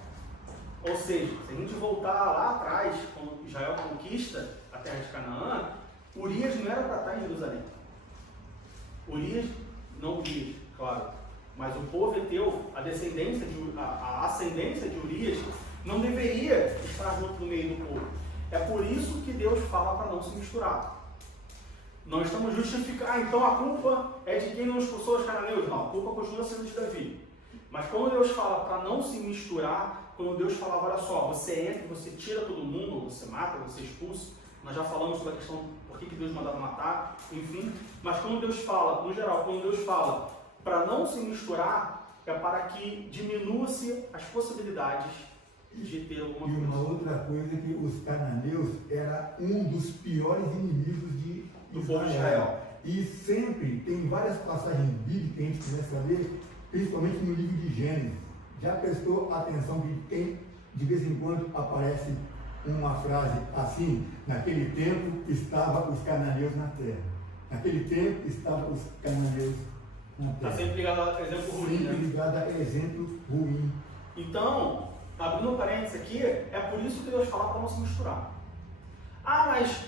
Ou seja, se a gente voltar lá atrás, quando Israel conquista a terra de Canaã, Urias não era para estar em Jerusalém. Não Urias, claro, mas o povo Eteu, a ascendência de Urias, não deveria estar junto no meio do povo. É por isso que Deus fala para não se misturar. Não estamos justificando, então a culpa é de quem não expulsou os cananeus. Não, a culpa continua sendo de Davi. Mas quando Deus fala para não se misturar, quando Deus falava, olha só, você entra, você tira todo mundo, você mata, você expulsa. Nós já falamos sobre a questão por que Deus mandava matar, enfim. Mas quando Deus fala, no geral, quando Deus fala para não se misturar, é para que diminua-se as possibilidades de ter alguma coisa. E uma outra coisa é que os cananeus eram um dos piores inimigos do povo de Israel. E sempre tem várias passagens bíblicas que a gente começa a ler, principalmente no livro de Gênesis. Já prestou atenção que tem, de vez em quando aparece uma frase assim: naquele tempo estavam os cananeus na terra. Naquele tempo estavam os cananeus na terra. Está sempre ligado a exemplo ruim, sempre né? ligado a exemplo ruim. Então, abrindo um parênteses aqui, é por isso que Deus fala para não se misturar. Ah, mas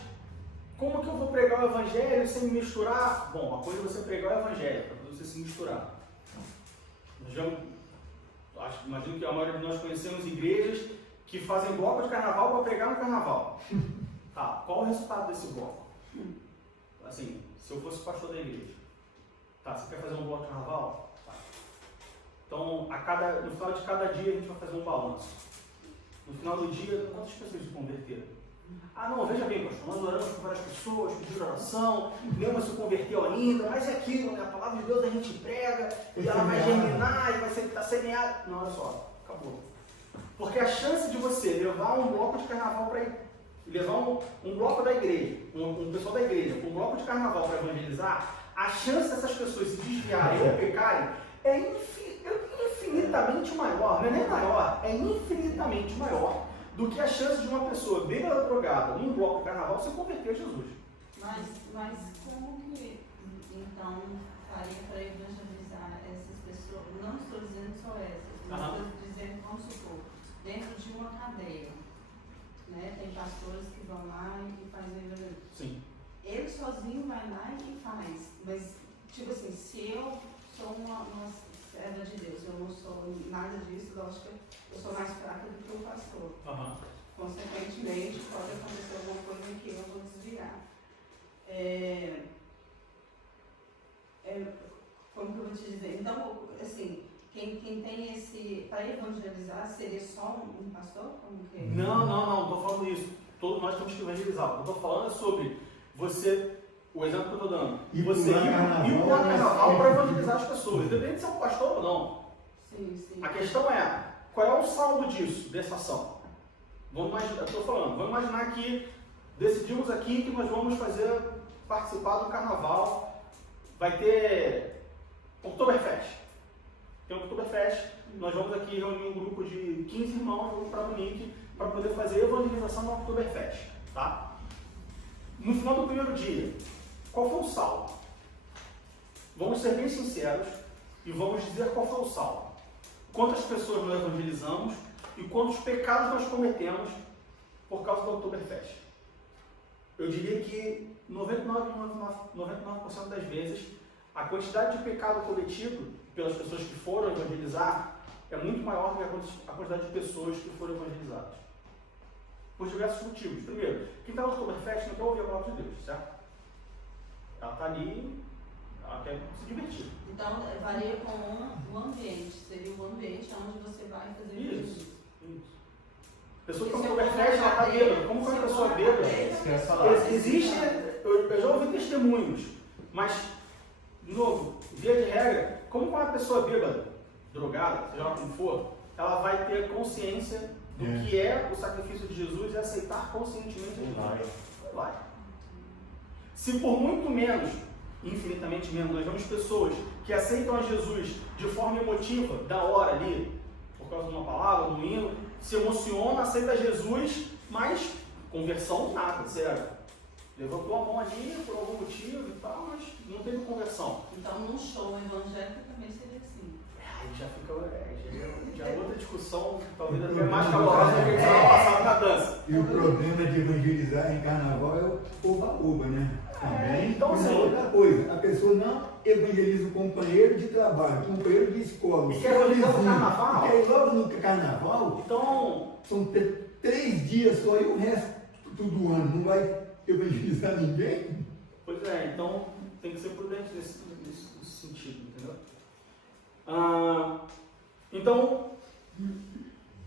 como que eu vou pregar o evangelho sem me misturar? Bom, a coisa é você pregar o evangelho, para você se misturar. Imagino que a maioria de nós conhecemos igrejas que fazem bloco de carnaval para pregar no carnaval. Tá, qual o resultado desse bloco? Assim, se eu fosse pastor da igreja, tá, você quer fazer um bloco de carnaval? Tá. Então, no final de cada dia a gente vai fazer um balanço. No final do dia, quantas pessoas se converteram? Ah, não, veja bem, pastor, nós oramos com várias pessoas, pedimos oração, nenhuma se converteu ainda, mas é aquilo, né? A palavra de Deus a gente prega, e ela vai germinar, e vai estar semeada. Não, olha só, acabou. Porque a chance de você levar um bloco de carnaval para levar um bloco da igreja, um pessoal da igreja, um bloco de carnaval para evangelizar, a chance dessas pessoas se desviarem ou pecarem é infinitamente maior, não é nem maior, é infinitamente maior do que a chance de uma pessoa bêbada drogada num bloco de carnaval se converter a Jesus. Mas como que então faria para evangelizar essas pessoas? Não estou dizendo só essas, mas estou dizendo, vamos supor, dentro de uma cadeia, né? Tem pastores que vão lá e fazem evangelismo. Sim. Ele sozinho vai lá e faz, mas tipo assim, se eu sou uma serva de Deus, eu não sou nada disso, lógico que eu sou mais fraca do que o pastor. Consequentemente, pode acontecer alguma coisa que eu vou desviar. Como que eu vou te dizer? Então, assim, quem tem esse... Para evangelizar, seria só um pastor? Como que... Não estou falando isso. Todos nós temos que evangelizar. Eu estou falando sobre você... O exemplo que eu estou dando. Você ir para o carnaval para evangelizar as pessoas, independente de ser um pastor ou não. Sim. A questão é, qual é o saldo disso, dessa ação? Vamos imaginar que decidimos aqui que nós vamos participar do carnaval, vai ter Oktoberfest. Tem Oktoberfest, nós vamos aqui reunir um grupo de 15 irmãos, vamos para Munique, para poder fazer evangelização no Oktoberfest. Tá? No final do primeiro dia, qual foi o saldo? Vamos ser bem sinceros e vamos dizer qual foi o saldo. Quantas pessoas nós evangelizamos e quantos pecados nós cometemos por causa do Oktoberfest. Eu diria que 99% das vezes a quantidade de pecado cometido pelas pessoas que foram evangelizar é muito maior do que a quantidade de pessoas que foram evangelizadas. Por diversos motivos. Primeiro, quem está no Oktoberfest não quer ouvir a palavra de Deus, certo? Ela está ali, ela quer se divertir. Então, varia com o ambiente. Seria o ambiente onde você vai fazer isso. Isso. pessoa que toma Oktoberfest, ela está bêbada. Como que uma pessoa bêbada? Existe, eu já ouvi testemunhos, mas, de novo, via de regra, como que uma pessoa bêbada, drogada, seja lá como for, ela vai ter consciência do que é o sacrifício de Jesus e aceitar conscientemente Jesus? Vai. Se por muito menos, infinitamente menos, nós vemos pessoas que aceitam a Jesus de forma emotiva, da hora ali, por causa de uma palavra, de um hino, se emociona, aceita Jesus, mas conversão nada, zero. Levantou a mão ali por algum motivo e tal, mas não teve conversão. Então, num show evangélico também seria assim. Aí já fica, já é outra discussão, talvez até mais calorosa do que a gente estava passando na dança. E o problema de evangelizar em carnaval é o oba-oba, né? Também. Então, e outra coisa, a pessoa não evangeliza o companheiro de trabalho, o companheiro de escola. E quer evangelizar no carnaval? Quer ir logo no carnaval? Então, São 3 dias só e o resto do ano. Não vai evangelizar ninguém? pois é, então tem que ser prudente nesse sentido, entendeu? Então,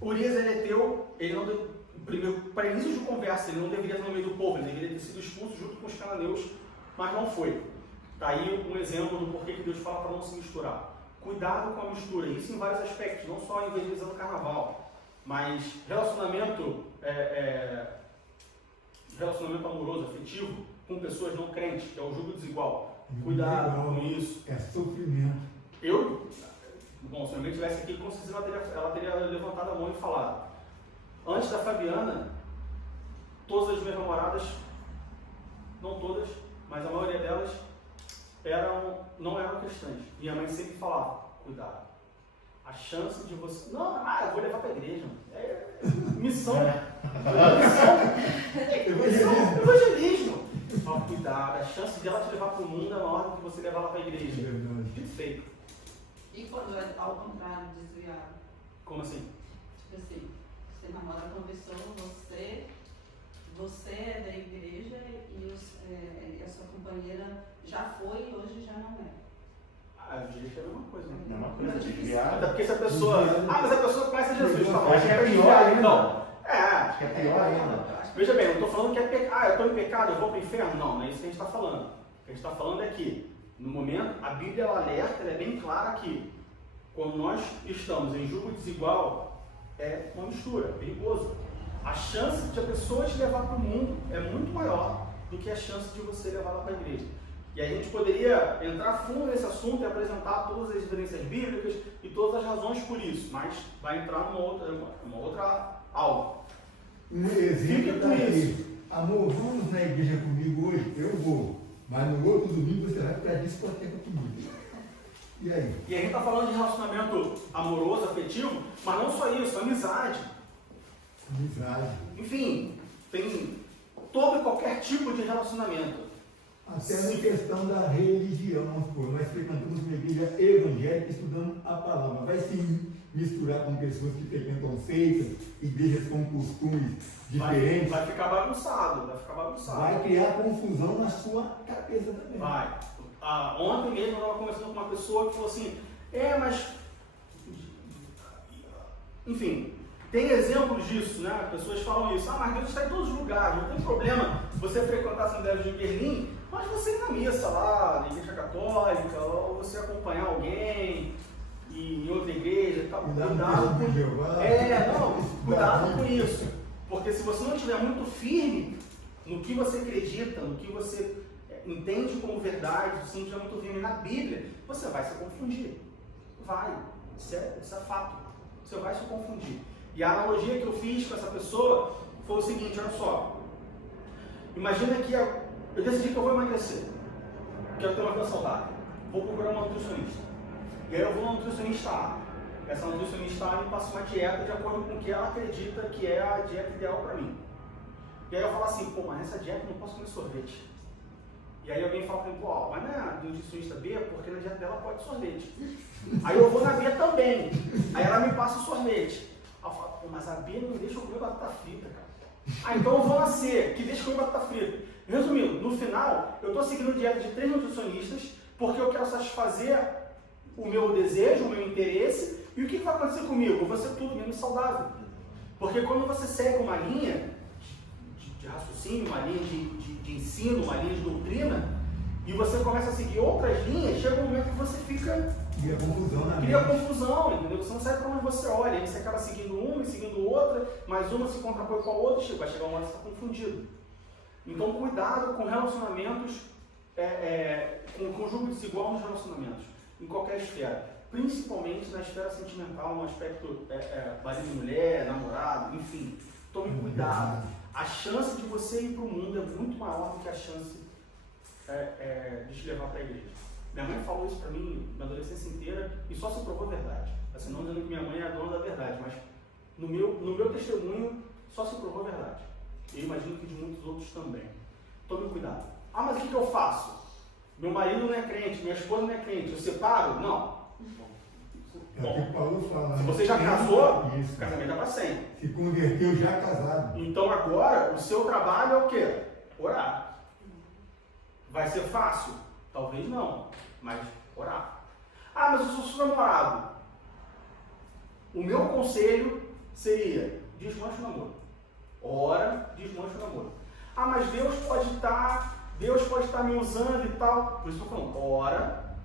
Urias ele é teu, ele não deu, primeiro, para início de conversa, ele não deveria estar no meio do povo, ele deveria ter sido expulso junto com os cananeus, mas não foi. Está aí um exemplo do porquê que Deus fala para não se misturar. Cuidado com a mistura, isso em vários aspectos, não só evangelizando o carnaval, mas relacionamento amoroso, afetivo, com pessoas não crentes, que é o jugo desigual. Cuidado com isso. É sofrimento. Bom, se a minha estivesse aqui, com certeza ela teria levantado a mão e falado. Antes da Fabiana, todas as minhas namoradas, não todas, mas a maioria delas, não eram cristãs. Minha mãe sempre falava, cuidado. A chance de você... Não, eu vou levar para a igreja. Missão. Evangelismo. Mas cuidado, a chance de ela te levar para o mundo é maior do que você levar ela para a igreja. Perfeito. E quando é ao contrário, desviado? Como assim? Tipo assim, você namora com uma pessoa, você é da igreja e a sua companheira já foi e hoje já não é. Eu diria que é a mesma coisa. Né? Mesma coisa, desviado. Até porque se a pessoa... mas a pessoa conhece Jesus, tá bom? Acho que é pior ainda. Então, acho que é pior ainda. Veja bem, eu não estou falando que é pecado. Eu estou em pecado, eu vou para o inferno? Não é isso que a gente está falando. O que a gente está falando é que, no momento, a Bíblia ela alerta, ela é bem clara que, quando nós estamos em jugo desigual, é uma mistura, é perigoso. A chance de a pessoa te levar para o mundo é muito maior do que a chance de você levá-la para a igreja. E a gente poderia entrar fundo nesse assunto e apresentar todas as evidências bíblicas e todas as razões por isso, mas vai entrar numa outra aula. Um exemplo está aqui. Amor, vamos na igreja comigo hoje? Eu vou. Mas no outro domingo você vai para a discoteca comigo. E aí? E a gente está falando de relacionamento amoroso, afetivo, mas não só isso, amizade. Amizade. Enfim, tem todo e qualquer tipo de relacionamento. Até na questão da religião, vamos supor, nós frequentamos uma igreja evangélica estudando a palavra. Vai se misturar com pessoas que frequentam seitas, igrejas com costumes diferentes. Vai ficar bagunçado, Vai criar confusão na sua cabeça também. Vai. Ontem mesmo eu estava conversando com uma pessoa que falou assim, mas... Enfim, tem exemplos disso, né? Pessoas falam isso, mas Deus está em todos os lugares, não tem problema você frequentar a Assembleia de Berlim, mas você ir na missa lá, na igreja católica, ou você acompanhar alguém em outra igreja, tá? Cuidado com isso. Porque se você não estiver muito firme no que você acredita, no que você entende como verdade, se não estiver muito firme na Bíblia, você vai se confundir. Vai. Isso é fato. Você vai se confundir. E a analogia que eu fiz com essa pessoa foi o seguinte, olha só. Imagina que eu decidi que eu vou emagrecer. Quero ter uma vida saudável. Vou procurar uma nutricionista. E aí eu vou na nutricionista A. Essa nutricionista A me passa uma dieta de acordo com o que ela acredita que é a dieta ideal para mim. E aí eu falo assim, mas nessa dieta eu não posso comer sorvete. E aí alguém fala para mim, mas não é nutricionista B, porque na dieta dela pode sorvete. Aí eu vou na B também. Aí ela me passa o sorvete. Aí eu falo, mas a B não deixa eu comer batata frita, cara. Então eu vou na C, que deixa eu comer batata frita. Resumindo, no final, eu estou seguindo dieta de 3 nutricionistas, porque eu quero satisfazer o meu desejo, o meu interesse, e o que vai acontecer comigo? Eu vou ser tudo menos saudável. Porque quando você segue uma linha de raciocínio, uma linha de ensino, uma linha de doutrina, e você começa a seguir outras linhas, chega um momento que você fica... Cria confusão na Cria mente. confusão, entendeu? Você não sabe para onde você olha, aí você acaba seguindo uma e seguindo outra, mas uma se contrapõe com a outra, vai chegar uma hora que você está confundido. Então, cuidado com relacionamentos, com jogo desigual nos relacionamentos, em qualquer esfera. Principalmente na esfera sentimental, no aspecto marido e mulher, namorado, enfim. Tome cuidado. A chance de você ir para o mundo é muito maior do que a chance de te levar para a igreja. Minha mãe falou isso para mim na adolescência inteira e só se provou verdade. Assim, não dizendo que minha mãe é a dona da verdade, mas no meu testemunho só se provou verdade. Eu imagino que de muitos outros também. Tome cuidado. Ah, mas o que eu faço? Meu marido não é crente, minha esposa não é crente, eu separo? Não. É o que Paulo fala. Se né? você já casou, Isso. o casamento é para sempre. Se converteu já casado. Então agora, o seu trabalho é o quê? Orar. Vai ser fácil? Talvez não, mas orar. Ah, mas eu sou seu namorado. O meu conselho seria, desmanche o namoro. Ora, desmanche o namoro. Ah, mas Deus pode estar me usando e tal. Por isso eu estou falando, ora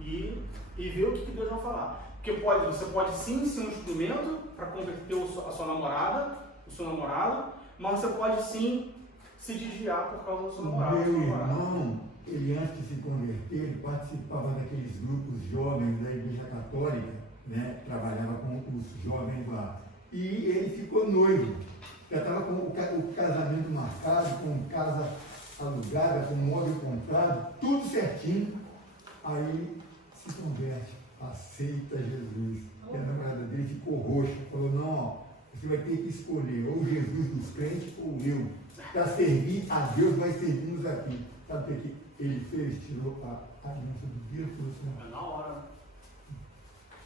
e vê o que Deus vai falar. Porque você pode sim ser um instrumento para converter a sua namorada, o seu namorado, mas você pode sim se desviar por causa do seu namorado. O meu irmão, ele antes de se converter, ele participava daqueles grupos jovens da Igreja Católica, né? Trabalhava com os jovens lá. E ele ficou noivo. Já estava com o casamento marcado, com casa alugada, com móvel comprado, tudo certinho. Aí se converte, aceita Jesus. E a namorada dele ficou roxa, falou, não, ó, você vai ter que escolher ou Jesus dos crentes ou eu. Para servir a Deus, nós servimos aqui. Sabe o que ele fez? Tirou a aliança do dedo e falou assim, É na hora.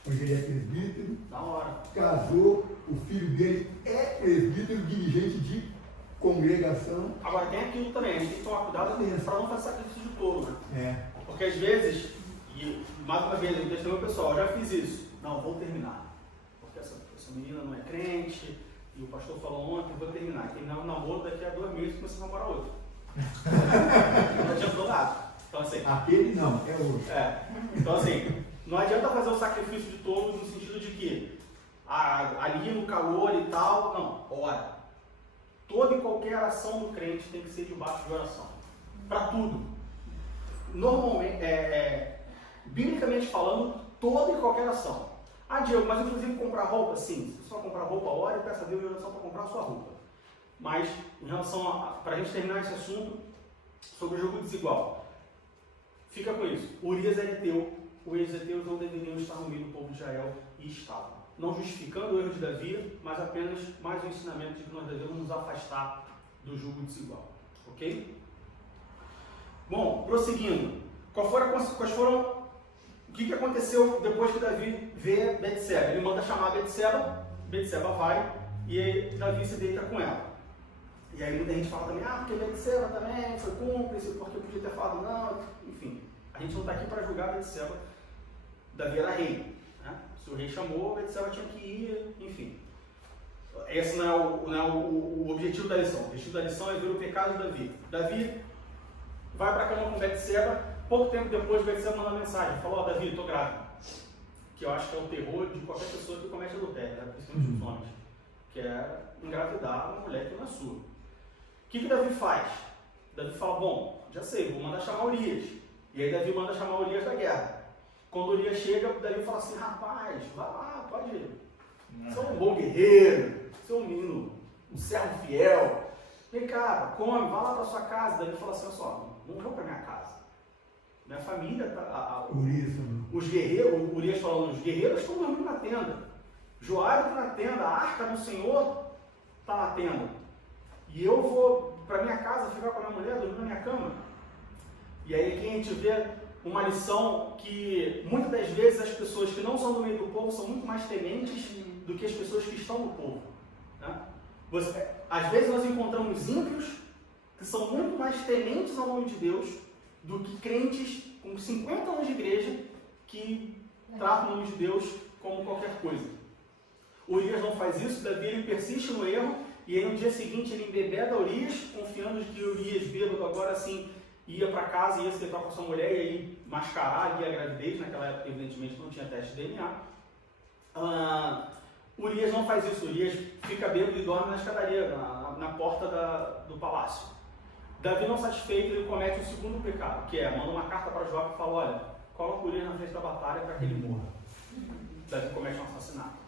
hoje ele é presbítero, Na hora. casou, o filho dele é presbítero, dirigente de congregação. Agora tem aquilo também, a gente tem que tomar cuidado para não fazer sacrifício de tolo, né? É. Porque às vezes, e mais uma vez, eu testemunho pessoal, eu já fiz isso. Não, vou terminar. Porque essa menina não é crente, e o pastor falou ontem, vou terminar. Terminar o namoro, daqui a 2 meses começa a namorar outro. Não adiantou nada. Então assim. Aquele não, é outro. Então assim, não adianta fazer o sacrifício de todos no sentido de que ali no calor e tal, não, ora. Toda e qualquer ação do crente tem que ser debaixo de oração. Para tudo. Normalmente, biblicamente falando, toda e qualquer ação. Ah, Diego, mas inclusive comprar roupa? Sim, se você só comprar roupa, ora e peça a Deus de oração para comprar a sua roupa. Mas, em relação para a gente terminar esse assunto sobre o jogo desigual, fica com isso. Urias era heteu, os heteus não deveriam estar no meio do povo de Israel e estavam. Não justificando o erro de Davi, mas apenas mais um ensinamento de que nós devemos nos afastar do jogo desigual. Ok? Bom, prosseguindo. Quais foram... O que aconteceu depois que Davi vê Betseba? Ele manda chamar Betseba, Betseba vai e aí Davi se deita com ela. E aí muita gente fala também, porque Betseba também foi cúmplice, porque eu podia ter falado não, enfim. A gente não está aqui para julgar Betseba. Davi era rei, né? Se o rei chamou, Betseba tinha que ir, enfim. Esse não é o objetivo da lição. O objetivo da lição é ver o pecado de Davi. Davi vai para a cama com Betseba. Pouco tempo depois, Betseba manda uma mensagem. Falou, Davi, estou grávida. Que eu acho que é o terror de qualquer pessoa que comete adultério, né? Principalmente os homens. Que é engravidar uma mulher que não é sua. O que Davi faz? Davi fala, bom, já sei, vou mandar chamar Urias. E aí Davi manda chamar Urias da guerra. Quando Urias chega, Davi fala assim, rapaz, vai lá, pode ir. Você é um bom guerreiro, você é um menino, um servo fiel. Vem cá, come, vai lá para sua casa. Davi fala assim, olha só, não vou para minha casa. Minha família, os guerreiros, o Urias falando, os guerreiros estão dormindo na tenda. Joabe está na tenda, a arca do Senhor está na tenda. E eu vou para minha casa ficar com a minha mulher, dormir na minha cama. E aí aqui a gente vê uma lição que muitas das vezes as pessoas que não são do meio do povo são muito mais tementes do que as pessoas que estão no povo. Né? Às vezes nós encontramos ímpios que são muito mais tementes ao nome de Deus do que crentes com 50 anos de igreja que tratam o nome de Deus como qualquer coisa. Urias não faz isso, Davi ele persiste no erro, e aí no dia seguinte ele embebeda Urias, confiando que Urias, bêbado, agora sim ia para casa e ia se deitar com sua mulher e aí mascarar ali a gravidez. Naquela época, evidentemente, não tinha teste de DNA. Urias não faz isso, Urias fica bêbado e dorme na escadaria, na porta do palácio. Davi, não satisfeito, ele comete o segundo pecado, que é, manda uma carta para Joabe e fala, olha, coloca Urias na frente da batalha para que ele morra. Davi comete um assassinato.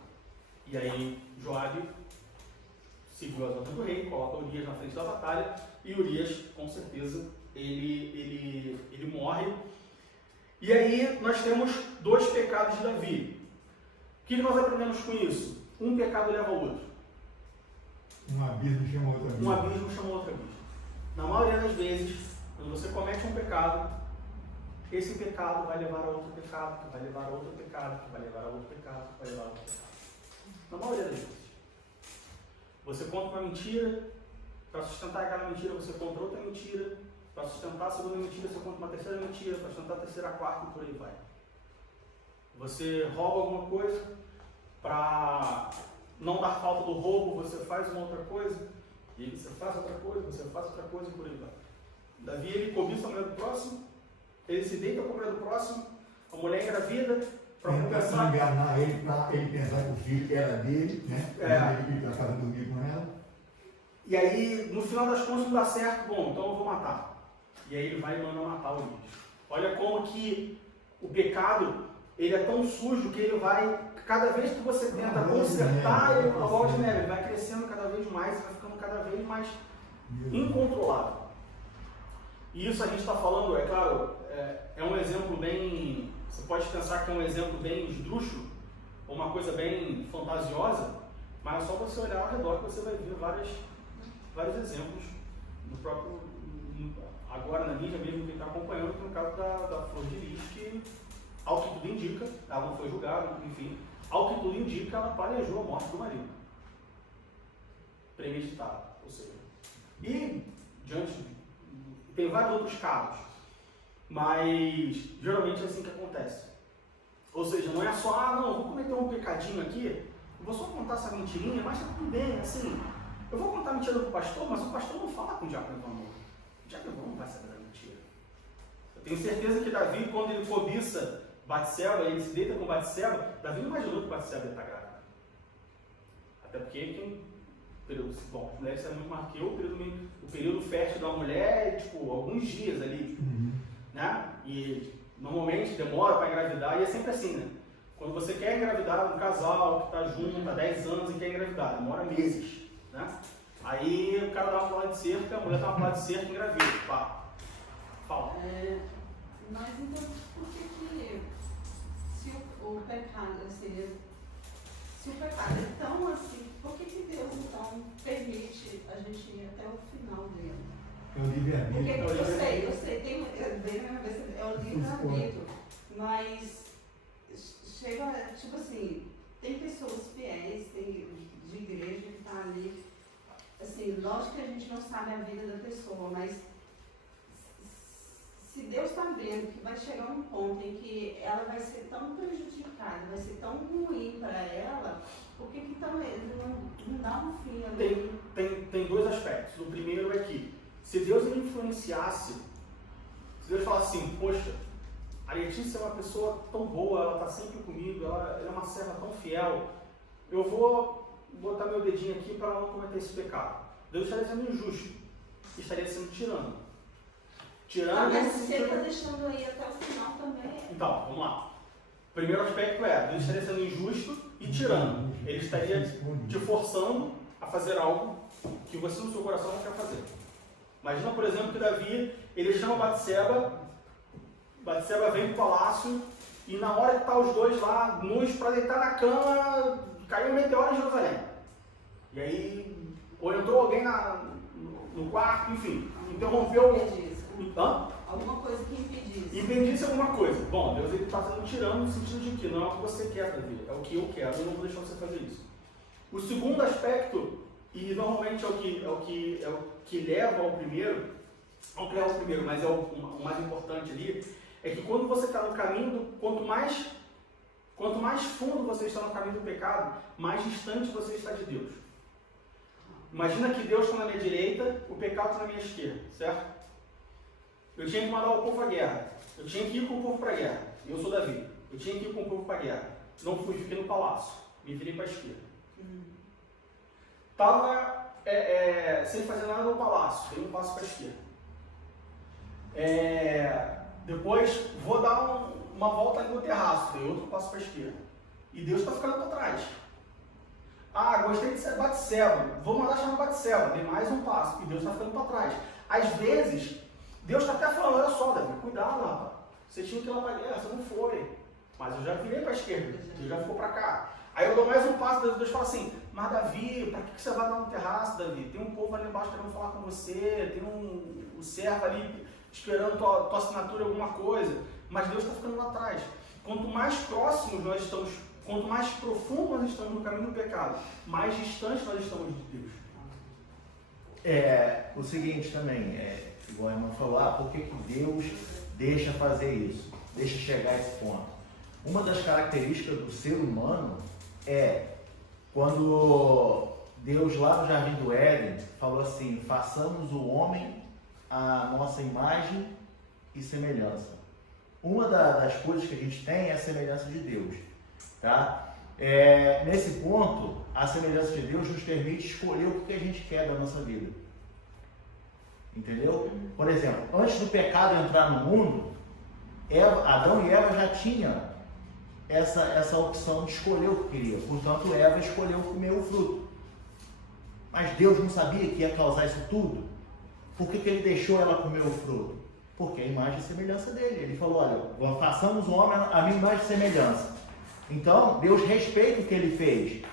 E aí Joabe seguiu as ordens do rei, coloca Urias na frente da batalha, e Urias, com certeza, ele morre. E aí nós temos 2 pecados de Davi. O que nós aprendemos com isso? Um pecado leva ao outro. Um abismo chama outro abismo. Um abismo chama outro abismo. Na maioria das vezes, quando você comete um pecado, esse pecado vai levar a outro pecado, que vai levar a outro pecado, que vai levar a outro pecado, que vai levar a outro pecado. Na maioria das vezes. Você conta uma mentira, para sustentar aquela mentira você conta outra mentira, para sustentar a segunda mentira você conta uma terceira mentira, para sustentar a terceira, a quarta e por aí vai. Você rouba alguma coisa, para não dar falta do roubo, você faz uma outra coisa, e você faz outra coisa, você faz outra coisa e por aí vai. Davi, ele cobiça a mulher do próximo, ele se deita com a mulher do próximo, a mulher engravida, para compensar. Enganar ele, para ele pensar que o filho era dele, né? Ele acaba dormir com ela. E aí, no final das contas, não dá certo, bom, então eu vou matar. E aí ele vai e manda matar o Urias. Olha como que o pecado, ele é tão sujo que ele vai, cada vez que você tenta consertar, ele bola de neve, ele vai crescendo cada vez mais, vai ficando cada vez mais incontrolável. E isso a gente está falando, é claro, é um exemplo bem, você pode pensar que é um exemplo bem esdrúxulo, ou uma coisa bem fantasiosa, mas é só você olhar ao redor que você vai ver vários exemplos no próprio, agora na mídia mesmo, que está acompanhando, no caso da Flor de Lis, que ao que tudo indica, ela não foi julgada, enfim, ao que tudo indica, ela planejou a morte do marido. Premeditado, ou seja. E, tem vários outros casos, mas geralmente é assim que acontece. Ou seja, não é só, não, vou cometer um pecadinho aqui, eu vou só contar essa mentirinha, mas tá tudo bem, assim, eu vou contar mentira do pastor, mas o pastor não fala com o diácono Evandro. O diácono Evandro não vai saber da mentira. Eu tenho certeza que Davi, quando ele cobiça Batseba, ele se deita com Batseba, Davi não imaginou que Batseba ia estar grávida. Até porque bom, as mulheres sabem muito mais que eu, o período fértil da mulher é tipo alguns dias ali, né? E normalmente demora para engravidar, e é sempre assim, né? Quando você quer engravidar, um casal que está junto há 10 anos e quer engravidar, demora meses, né? Aí o cara dá uma pulada de cerca, a mulher dá uma pulada de cerca e engravida. Pá. Fala. Mas então, por que se o pecado seria, se o pecado é tão assim, por que Deus então permite a gente ir até o final dele? É o livre-arbítrio. Porque eu sei, tem bem na minha cabeça, é o livre-arbítrio, mas chega, tipo assim, tem pessoas fiéis, tem de igreja que está ali, assim, lógico que a gente não sabe a vida da pessoa, mas se Deus está vendo que vai chegar um ponto em que ela vai ser tão prejudicada, vai ser tão ruim para ela, por que então ele não dá um fim ali? Tem 2 aspectos. O primeiro é que, se Deus ele influenciasse, se Deus falasse assim, poxa, a Letícia é uma pessoa tão boa, ela está sempre comigo, ela é uma serva tão fiel, eu vou botar meu dedinho aqui para ela não cometer esse pecado. Deus estaria sendo injusto, estaria sendo tirano. Mas se ele está deixando aí até o final também. Então, vamos lá. O primeiro aspecto é, Deus estaria sendo injusto e tirano. Ele estaria te forçando a fazer algo que você no seu coração não quer fazer. Imagina, por exemplo, que Davi, ele chama Batseba vem pro palácio, e na hora que tá os dois lá, nus, para deitar na cama, caiu um meteoro em Jerusalém. E aí, ou entrou alguém no quarto, enfim, interrompeu. Alguma coisa que impedisse. Impedisse alguma coisa. Bom, Deus está sendo tirando no sentido de que não é o que você quer, Davi, é o que eu quero, eu não vou deixar você fazer isso. O segundo aspecto, e normalmente é o que leva ao primeiro, não que leva ao primeiro, mas é o mais importante ali, é que quando você está no caminho, quanto mais Quanto mais fundo você está no caminho do pecado, mais distante você está de Deus. Imagina que Deus está na minha direita, o pecado está na minha esquerda, certo? Eu tinha que mandar o povo à guerra. Eu tinha que ir com o povo para a guerra. Eu sou Davi. Eu tinha que ir com o povo para a guerra. Não fui, fiquei no palácio. Me virei para a esquerda. Estava sem fazer nada no palácio. Dei um passo para a esquerda. Depois vou dar uma volta ali no terraço. Dei outro passo para a esquerda. E Deus está ficando para trás. Gostei de ser Batseba. Vou mandar chamar Batseba. Dei mais um passo. E Deus está ficando para trás. Às vezes, Deus está até falando, olha só, Davi, cuidado, rapaz. Você tinha que ir lá para a guerra, você não foi. Mas eu já virei para a esquerda, você já ficou para cá. Aí eu dou mais um passo, Deus fala assim, mas Davi, para que você vai lá no terraço, Davi? Tem um povo ali embaixo querendo falar com você, tem um servo ali esperando tua assinatura em alguma coisa. Mas Deus está ficando lá atrás. Quanto mais próximos nós estamos, quanto mais profundo nós estamos no caminho do pecado, mais distante nós estamos de Deus. O seguinte também, igual a irmã falou, por que Deus deixa fazer isso? Deixa chegar a esse ponto. Uma das características do ser humano é quando Deus lá no Jardim do Éden falou assim, façamos o homem à nossa imagem e semelhança. Uma das coisas que a gente tem é a semelhança de Deus, tá? Nesse ponto, a semelhança de Deus nos permite escolher o que a gente quer da nossa vida. Entendeu? Por exemplo, antes do pecado entrar no mundo, Adão e Eva já tinham essa opção de escolher o que queria. Portanto, Eva escolheu comer o fruto. Mas Deus não sabia que ia causar isso tudo? Por que ele deixou ela comer o fruto? Porque a imagem e semelhança dele. Ele falou, olha, façamos o homem a minha imagem e semelhança. Então, Deus respeita o que ele fez.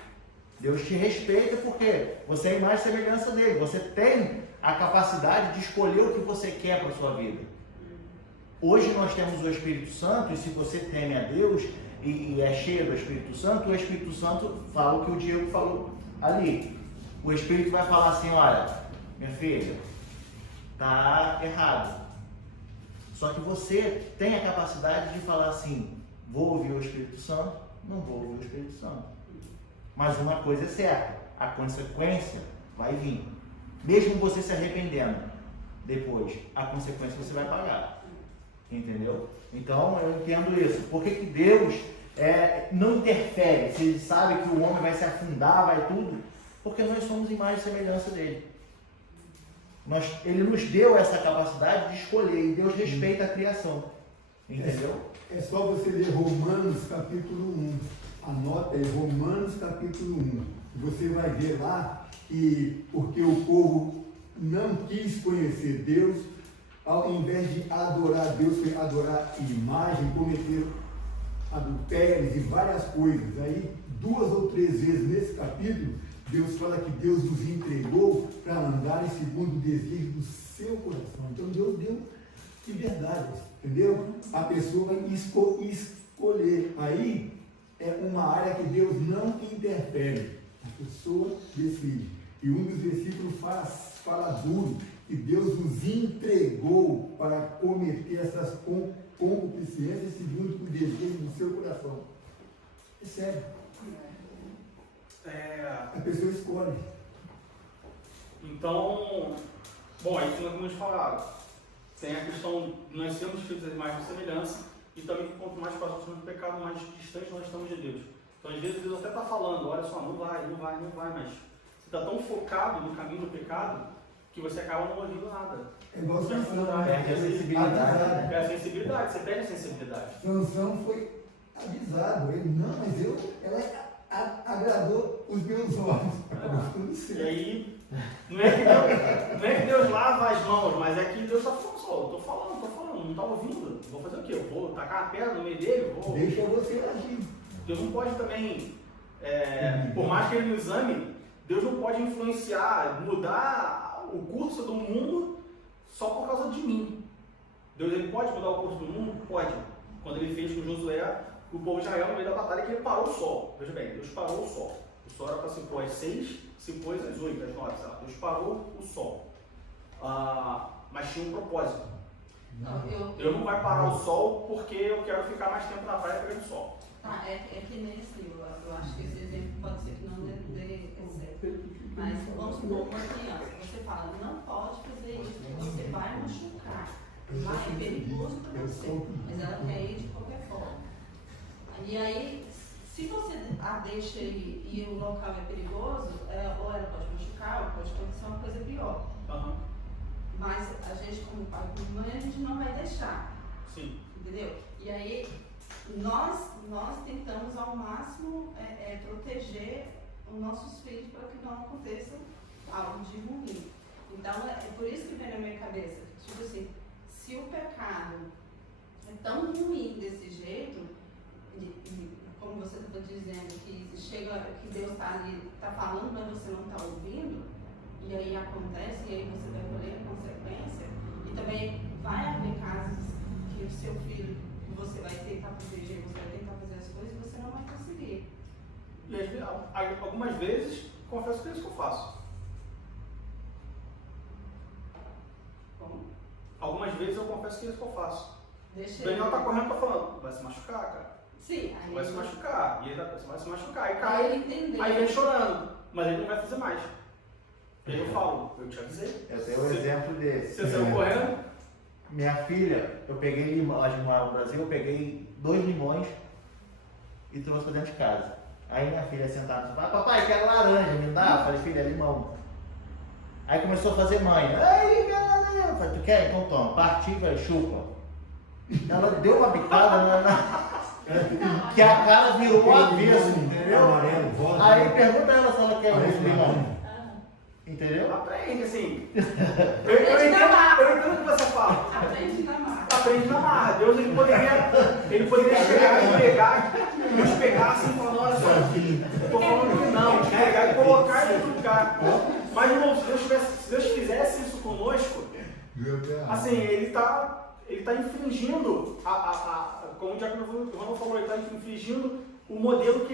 Deus te respeita porque você é a imagem e semelhança dele. Você tem a capacidade de escolher o que você quer para a sua vida. Hoje nós temos o Espírito Santo, e se você teme a Deus e é cheio do Espírito Santo, o Espírito Santo fala o que o Diego falou ali. O Espírito vai falar assim, olha, minha filha, está errado. Só que você tem a capacidade de falar assim, vou ouvir o Espírito Santo, não vou ouvir o Espírito Santo. Mas uma coisa é certa, a consequência vai vir. Mesmo você se arrependendo, depois, a consequência você vai pagar. Entendeu? Então, eu entendo isso. Por que Deus não interfere? Se ele sabe que o homem vai se afundar, vai tudo, porque nós somos imagem e semelhança dele. Ele nos deu essa capacidade de escolher, e Deus respeita a criação. Entendeu? É só você ler Romanos capítulo 1. Anota aí, Romanos capítulo 1. Você vai ver lá que porque o povo não quis conhecer Deus, ao invés de adorar Deus, foi adorar imagem, cometer adultérios e várias coisas. Aí, 2 ou 3 vezes nesse capítulo, Deus fala que Deus nos entregou para andarem segundo o desejo do seu coração. Então, Deus deu liberdade, entendeu? A pessoa vai escolher. Aí, é uma área que Deus não interfere. A pessoa decide. E um dos versículos fala duro, que Deus nos entregou para cometer essas concupiscências segundo o desejo do seu coração. É sério. A pessoa escolhe. Então, bom, aí como nós falamos, tem a questão de nós sermos filhos da imagem e semelhança, e também que quanto mais próximos do pecado, mais distante nós estamos de Deus. Então, às vezes, Deus até está falando, olha só, não vai, mas você está tão focado no caminho do pecado que você acaba não ouvindo nada. É igual Sansão, perde a sensibilidade. Perde a sensibilidade, você perde a sensibilidade. Sansão foi avisado, ele, não, mas ela agradou os meus olhos. E aí, não é que Deus lava as mãos, mas é que Deus está falando só, estou falando, não está ouvindo. Vou fazer o quê? Eu vou tacar a pedra no meio dele? Deixa você agir. Deus não pode também, por mais que ele nos ame, Deus não pode influenciar, mudar o curso do mundo só por causa de mim. Deus ele pode mudar o curso do mundo? Pode. Quando ele fez com Josué, o povo de Israel no meio da batalha, que ele parou o sol. Veja bem, Deus parou o sol. O sol era para se pôr às 6, se pôs às 8, às 9, sabe? Deus parou o sol. Mas tinha um propósito. Deus não vai parar o sol porque eu quero ficar mais tempo na praia pegando sol. Tá, é que nesse, eu acho que esse exemplo pode ser que não dê certo. Mas vamos supor, uma criança, você fala, não pode fazer isso, porque você vai machucar. Lá é perigoso para você, mas ela quer ir de qualquer forma. E aí, se você a deixa ir e o local é perigoso, ou ela pode machucar, ou pode acontecer uma coisa pior. Uhum. Mas a gente, como pai e como mãe, a gente não vai deixar. Sim. Entendeu? E aí, nós tentamos ao máximo proteger os nossos filhos para que não aconteça algo de ruim. Então, é por isso que vem na minha cabeça, tipo assim, se o pecado é tão ruim desse jeito, como você está dizendo, que Deus está ali, está falando, mas você não está ouvindo, e aí acontece, e aí você vai colher a consequência, e também vai haver casos que o seu filho, você vai tentar proteger, você vai tentar fazer as coisas, e você não vai conseguir. E algumas vezes, confesso que é isso que eu faço. Como? Algumas vezes eu confesso que é isso que eu faço. Deixa O Daniel ele. tá correndo, tá falando, vai se machucar, cara. Sim, Você vai se machucar. E ele você vai se machucar. Aí Aí cai. ele entendeu. Aí vem chorando. Mas ele não vai fazer mais. E aí eu falo, eu te avisei. Eu tenho um exemplo desse. Você saiu correndo? Minha filha, eu peguei limão, a gente mora no Brasil, eu peguei 2 limões e trouxe pra dentro de casa. Aí minha filha sentada no sofá, papai, quero laranja, me dá? Eu falei, filha, é limão. Aí começou a fazer manha. Aí, quero laranja. Eu falei, tu quer? Então toma. Parti, falei, chupa. Ela deu uma bicada que a cara virou o avesso, entendeu? Aí pergunta a ela se ela quer um limão. Entendeu? Aprende, assim. Eu entendo o que você fala. Aprende na marca. Aprende na marra. Deus ele poderia chegar e pegar, nos pegar assim, falando, olha só, tô falando que não, de pegar e colocar em outro lugar. Mas, irmão, se Deus fizesse isso conosco, assim, ele tá infringindo, como o Diácono Ronaldo falou, ele está infringindo o modelo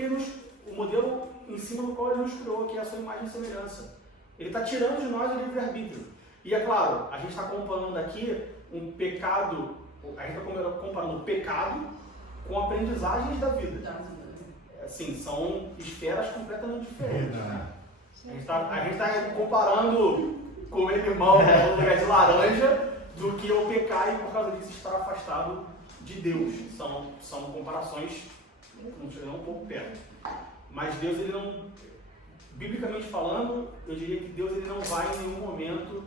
o modelo em cima do qual ele nos criou, que é a sua imagem e semelhança. Ele está tirando de nós o livre-arbítrio. E é claro, a gente está comparando aqui um pecado, a gente está comparando o pecado com aprendizagens da vida. Assim, são esferas completamente diferentes. Né? A gente está comparando comer limão no lugar de laranja do que eu pecar e por causa disso estar afastado de Deus. São comparações não chegam um pouco perto. Mas Deus, ele não, biblicamente falando, eu diria que Deus ele não vai em nenhum momento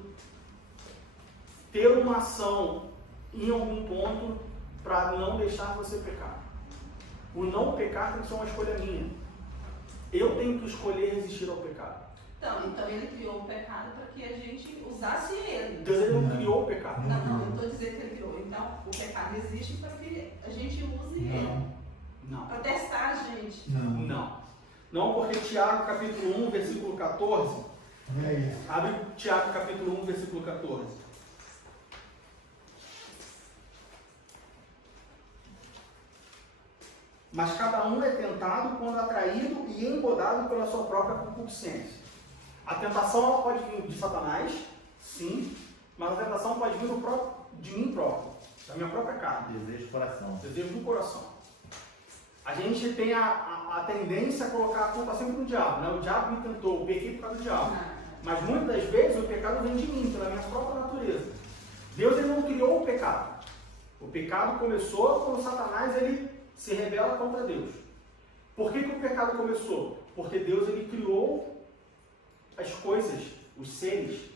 ter uma ação em algum ponto para não deixar você pecar. O não pecar tem que ser uma escolha minha. Eu tenho que escolher resistir ao pecado. Então ele criou o pecado para que a gente usasse ele. Deus ele não criou o pecado. Não, eu estou dizendo que ele criou. Então o pecado existe para que a gente use ele. Não. Para testar a gente. Não, porque Tiago capítulo 1, versículo 14. É isso. Abre Tiago capítulo 1, versículo 14. Mas cada um é tentado quando atraído e embodado pela sua própria concupiscência. A tentação ela pode vir de Satanás, sim, mas a tentação pode vir de mim próprio, da minha própria carne. Desejo do coração. Desejo do coração. A gente tem a tendência a colocar a culpa sempre no diabo, né? O diabo me tentou, eu pequei por causa do diabo. Mas muitas das vezes o pecado vem de mim, pela minha própria natureza. Deus ele não criou o pecado. O pecado começou quando Satanás ele se rebela contra Deus. Por que o pecado começou? Porque Deus ele criou as coisas, os seres,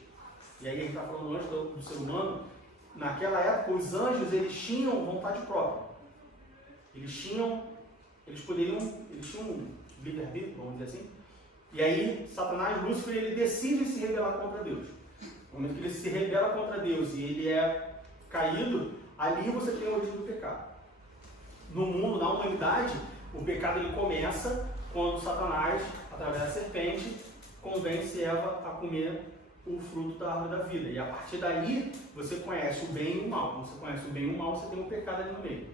e aí a gente está falando antes do ser humano. Naquela época os anjos eles tinham vontade própria. Eles tinham um livre-arbítrio, vamos dizer assim. E aí Satanás, Lúcifer, ele decide se rebelar contra Deus. No momento que ele se rebela contra Deus e ele é caído, ali você tem a origem do pecado. No mundo, na humanidade, o pecado ele começa quando Satanás, através da serpente, convence Eva a comer o fruto da árvore da vida. E a partir daí, você conhece o bem e o mal. Quando você conhece o bem e o mal, você tem um pecado ali no meio.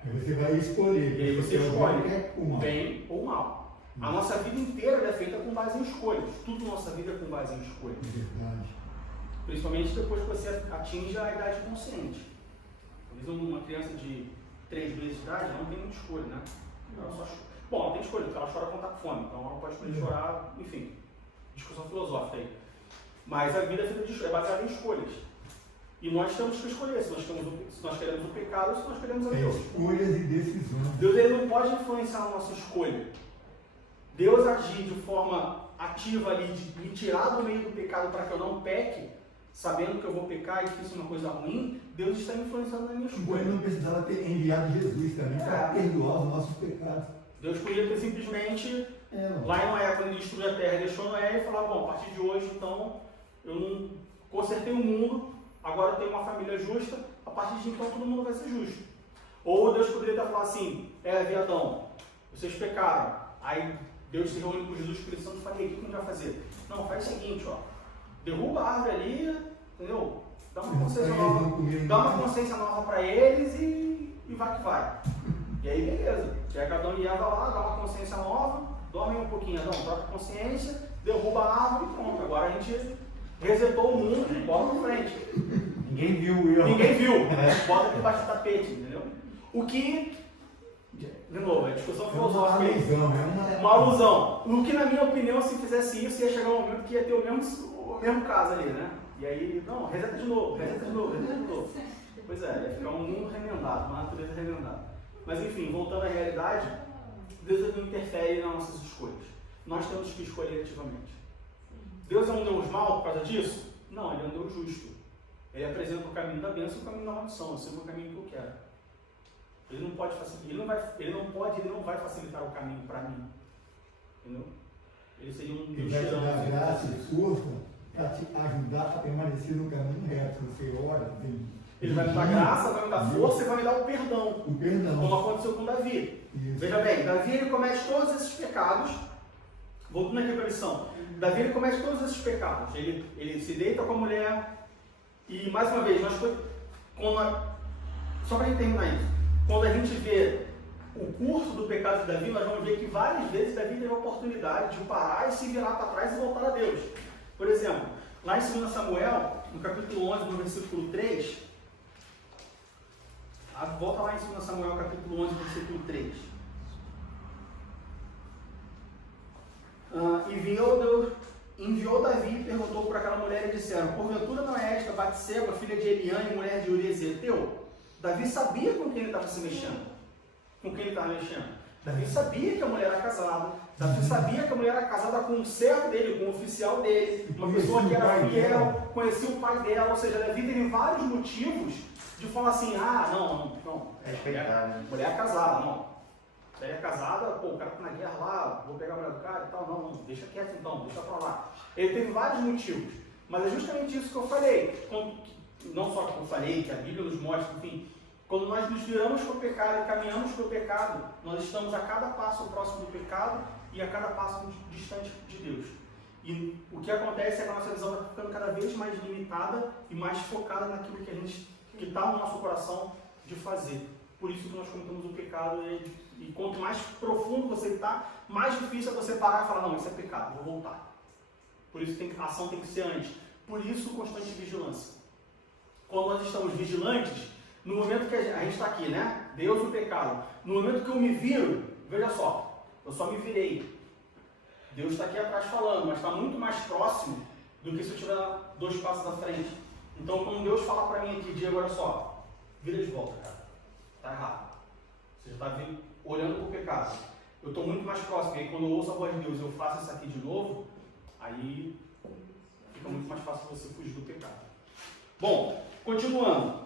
Aí você vai escolher. E aí você escolhe o bem ou mal. A nossa vida inteira é feita com base em escolhas. Tudo na nossa vida é com base em escolhas. Verdade. Principalmente depois que você atinge a idade consciente. Talvez uma criança de 3 meses de idade não tem muita escolha, né? Bom, ela tem escolha, porque ela chora quando está com fome, então ela pode escolher chorar, enfim, discussão filosófica aí. Mas a vida é baseada em escolhas. E nós temos que escolher se nós queremos o pecado ou se nós queremos a Deus. Escolhas e decisões. Deus ele não pode influenciar a nossa escolha. Deus agir de forma ativa ali, de me tirar do meio do pecado para que eu não peque, sabendo que eu vou pecar e que isso é uma coisa ruim, Deus está me influenciando na minha escolha. Ele não precisava ter enviado Jesus também para perdoar os nossos pecados. Deus podia ter simplesmente, lá em Noé, quando ele destruiu a terra, ele deixou Noé e falou, bom, a partir de hoje, então, eu não consertei o mundo, agora eu tenho uma família justa, a partir de então todo mundo vai ser justo. Ou Deus poderia estar falando assim, Adão, vocês pecaram, aí Deus se reúne com Jesus, Espírito Santo, e fala, o que a gente vai fazer? Não, faz o seguinte, ó, derruba a árvore ali, entendeu? Dá uma consciência nova para eles e vai que vai. E aí, beleza. Chega Adão e Eva lá, dá uma consciência nova, dorme um pouquinho, Adão, troca a consciência, derruba a árvore e pronto. Agora a gente resetou o mundo e bota pra frente. Ninguém viu. Ninguém viu. Bota debaixo do tapete, entendeu? O que, de novo, é discussão filosófica. Uma alusão. O que, na minha opinião, se fizesse isso, ia chegar um momento que ia ter o mesmo caso ali, né? E aí, não, reseta de novo. Pois é, ia ficar um mundo remendado, uma natureza remendada. Mas enfim, voltando à realidade, Deus não interfere nas nossas escolhas. Nós temos que escolher ativamente. Deus é um Deus mau por causa disso? Não, ele é um Deus justo. Ele apresenta o caminho da bênção e o caminho da maldição. Eu sigo o caminho que eu quero. Ele não pode facilitar, ele não vai facilitar o caminho para mim. Entendeu? Ele seria um Deus tirano. Ele vai te dar graça e assim. força para te ajudar a permanecer no caminho reto. Você ora, ele vai me dar graça, vai me dar força e vai me dar o perdão. Como aconteceu com Davi. Isso. Veja bem, Davi ele comete todos esses pecados. Voltando aqui para a lição. Davi ele comete todos esses pecados. Ele se deita com a mulher. E mais uma vez, só para a gente terminar isso. Quando a gente vê o curso do pecado de Davi, nós vamos ver que várias vezes Davi teve a oportunidade de parar e se virar para trás e voltar a Deus. Por exemplo, lá em 2 Samuel, no capítulo 11, no versículo 3, volta lá em 2 Samuel, capítulo 11, versículo 3. Enviou Davi e perguntou por aquela mulher e disseram, porventura não é esta Batseba, filha de Eliã e mulher de Urias Heteu? Davi sabia com quem ele estava se mexendo. Davi sabia que a mulher era casada. Davi sabia que a mulher era casada com um servo dele, com um oficial dele, uma pessoa que era fiel, conhecia o pai dela. Ou seja, Davi teve vários motivos de falar assim, não. Mulher é casada, não. Mulher é casada, o cara tá na guerra lá, vou pegar a mulher do cara e tal, não, deixa quieto então, deixa pra lá. Ele teve vários motivos, mas é justamente isso que eu falei, não só que eu falei, que a Bíblia nos mostra, enfim, quando nós nos viramos para o pecado e caminhamos para o pecado, nós estamos a cada passo próximo do pecado e a cada passo distante de Deus. E o que acontece é que a nossa visão vai ficando cada vez mais limitada e mais focada naquilo que está no nosso coração de fazer. Por isso que nós cometemos o pecado e quanto mais profundo você está, mais difícil é você parar e falar, não, isso é pecado, vou voltar. Por isso a ação tem que ser antes. Por isso, constante vigilância. Quando nós estamos vigilantes, no momento que a gente está aqui, né? Deus e o pecado. No momento que eu me viro, veja só, eu só me virei. Deus está aqui atrás falando, mas está muito mais próximo do que se eu estiver 2 passos à frente. Então, quando Deus fala para mim aqui, Diego, olha só, vira de volta, cara. Está errado. Você já está olhando para o pecado. Eu estou muito mais próximo. E aí, quando eu ouço a voz de Deus e eu faço isso aqui de novo, aí fica muito mais fácil você fugir do pecado. Bom, continuando.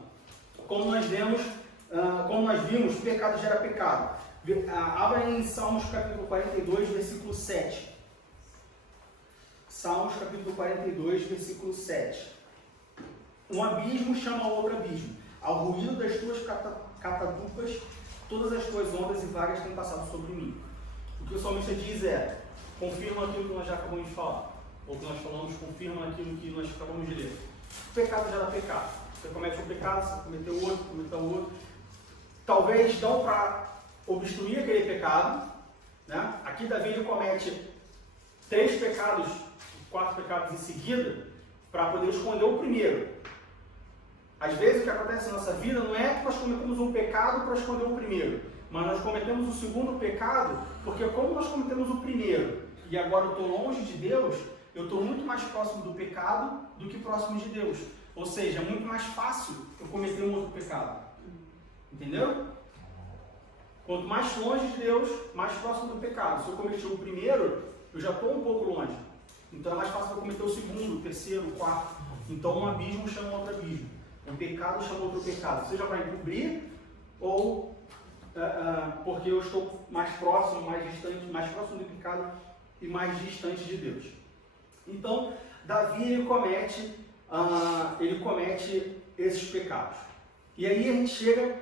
Como nós vimos, pecado gera pecado. Abra em Salmos capítulo 42, versículo 7. Salmos capítulo 42, versículo 7. Um abismo chama outro abismo. Ao ruído das tuas catadupas, todas as tuas ondas e vagas têm passado sobre mim. O que o salmista diz é, confirma aquilo que nós já acabamos de falar. Ou que nós falamos, confirma aquilo que nós acabamos de ler. Pecado gera pecado. Você comete um pecado, você cometeu outro. Talvez não para obstruir aquele pecado. Né? Aqui Davi ele comete 3 pecados, 4 pecados em seguida, para poder esconder o primeiro. Às vezes o que acontece na nossa vida não é que nós cometemos um pecado para esconder o primeiro. mas nós cometemos o segundo pecado porque como nós cometemos o primeiro e agora eu estou longe de Deus, eu estou muito mais próximo do pecado do que próximo de Deus. Ou seja, é muito mais fácil eu cometer um outro pecado. Entendeu? Quanto mais longe de Deus, mais próximo do pecado. Se eu cometi o primeiro, eu já estou um pouco longe. Então é mais fácil eu cometer o segundo, o terceiro, o quarto. Então um abismo chama outro abismo. Um pecado chama outro pecado. Seja para encobrir ou porque eu estou mais próximo, mais distante, mais próximo do pecado e mais distante de Deus. Então, Davi ele comete esses pecados. E aí a gente chega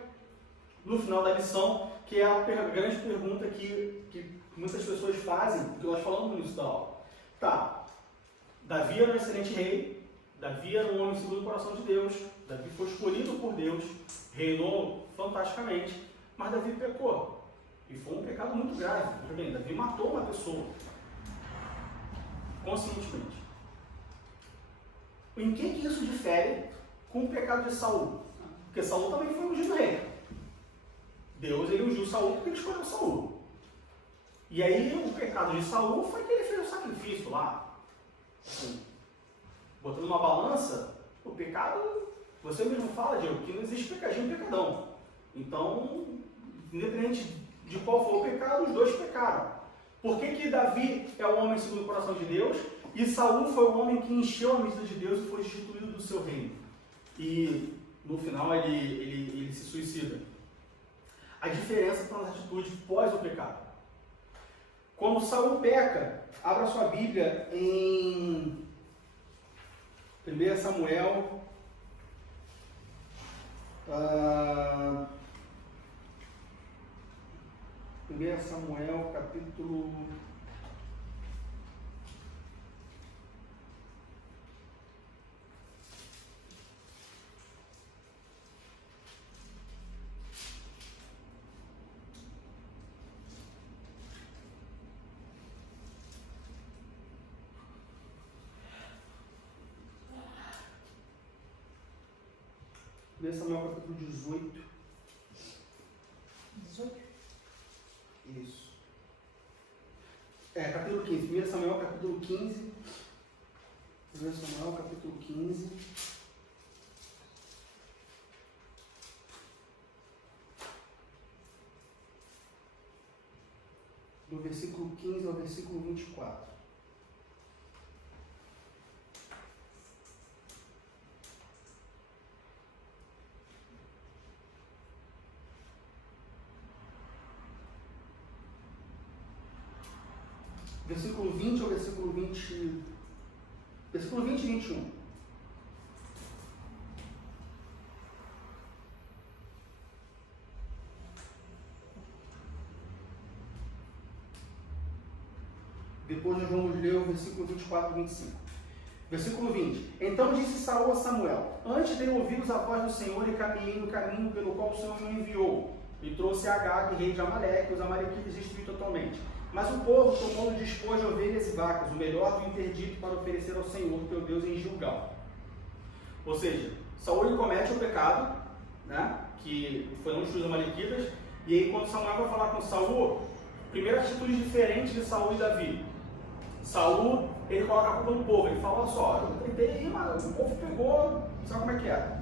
no final da lição, que é a grande pergunta que muitas pessoas fazem, que nós falamos no início da aula. Tá, Davi era um excelente rei, Davi era um homem segundo o coração de Deus, Davi foi escolhido por Deus, reinou fantasticamente, mas Davi pecou. E foi um pecado muito grave. Bem, Davi matou uma pessoa. Conscientemente. Em que isso difere com o pecado de Saul? Porque Saul também foi ungido rei. Deus ele ungiu Saul porque ele escolheu Saul. E aí o pecado de Saul foi que ele fez o sacrifício lá. Assim, botando uma balança, o pecado, você mesmo fala, Diego, que não existe pecadinho e pecadão. Então, independente de qual for o pecado, os dois pecaram. Por que Davi é o homem segundo o coração de Deus e Saul foi o homem que encheu a medida de Deus e foi destituído do seu reino? E no final ele se suicida. A diferença está nas atitudes pós o pecado. Quando Saul peca, abra sua Bíblia em 1 Samuel, capítulo 1 Samuel capítulo 18. 18? Isso. Capítulo 15. 1 Samuel capítulo 15. 1 Samuel capítulo 15. Do versículo 15 ao versículo 24. Versículo 20 ao versículo 20. Versículo 20 e 21. Depois nós vamos ler o versículo 24 e 25. Versículo 20. Então disse Saul a Samuel: Antes de ouvir a voz do Senhor e caminhei no caminho pelo qual o Senhor me enviou, e trouxe Agag, rei de Amaleque, os amalequitas destruí totalmente. Mas o povo tomou no despojo de ovelhas e vacas, o melhor do interdito para oferecer ao Senhor, teu Deus, em Gilgal. Ou seja, Saul comete o pecado, né, que foi não destruir os amalequitas, e aí quando Samuel vai falar com Saul, primeira atitude diferente de Saul e Davi. Saul, ele coloca a culpa no povo, ele fala: olha só, eu tentei, mas o povo pegou, sabe como é que é?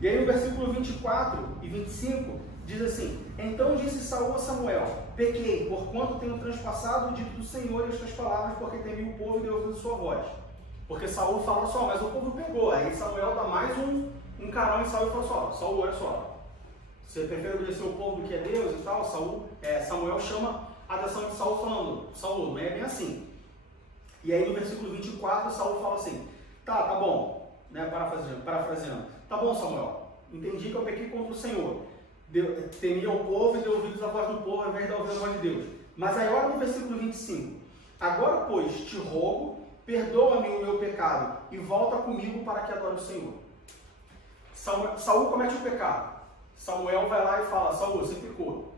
E aí no versículo 24 e 25, diz assim: Então disse Saul a Samuel: Pequei, porquanto tenho transpassado o dito do Senhor e estas palavras, porque temi o povo e deu ouvido sua voz. Porque Saul fala só, mas o povo pegou. Aí Samuel dá mais um carão em Saul e fala só: Saul, olha só, você prefere obedecer o povo do que a Deus e tal? Samuel chama a atenção de Saul falando: Saul, não é bem assim. E aí no versículo 24, Saul fala assim: tá bom, né, parafraseando, tá bom, Samuel, entendi que eu pequei contra o Senhor. Temia o povo e deu ouvidos à voz do povo ao invés de ouvir a voz de Deus. Mas aí olha no versículo 25. Agora, pois, te rogo, perdoa-me o meu pecado e volta comigo para que adore o Senhor. Saul comete o pecado. Samuel vai lá e fala: Saul, você pecou.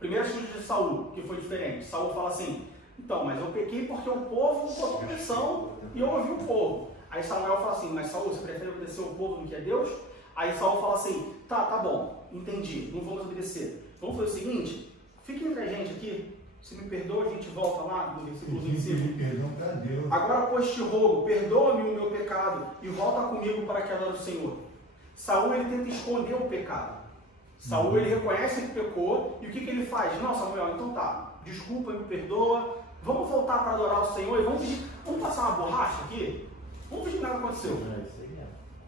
Primeira atitude de Saul, que foi diferente. Saul fala assim: então, mas eu pequei porque o povo botou pressão e eu ouvi o povo. Aí Samuel fala assim: mas Saul, você prefere obedecer o povo do que a Deus? Aí Saul fala assim: tá bom, entendi, não vamos obedecer. vamos fazer o seguinte, fique entre a gente aqui, se me perdoa, a gente volta lá no versículo 25. Perdão para Deus. Agora, pois, te rogo, perdoa-me o meu pecado e volta comigo para a queda do Senhor. Saul, ele tenta esconder o pecado. Saul, ele reconhece que pecou, e o que ele faz? Não, Samuel, então tá, desculpa, me perdoa, vamos voltar para adorar o Senhor e vamos passar uma borracha aqui? Vamos fingir que nada aconteceu.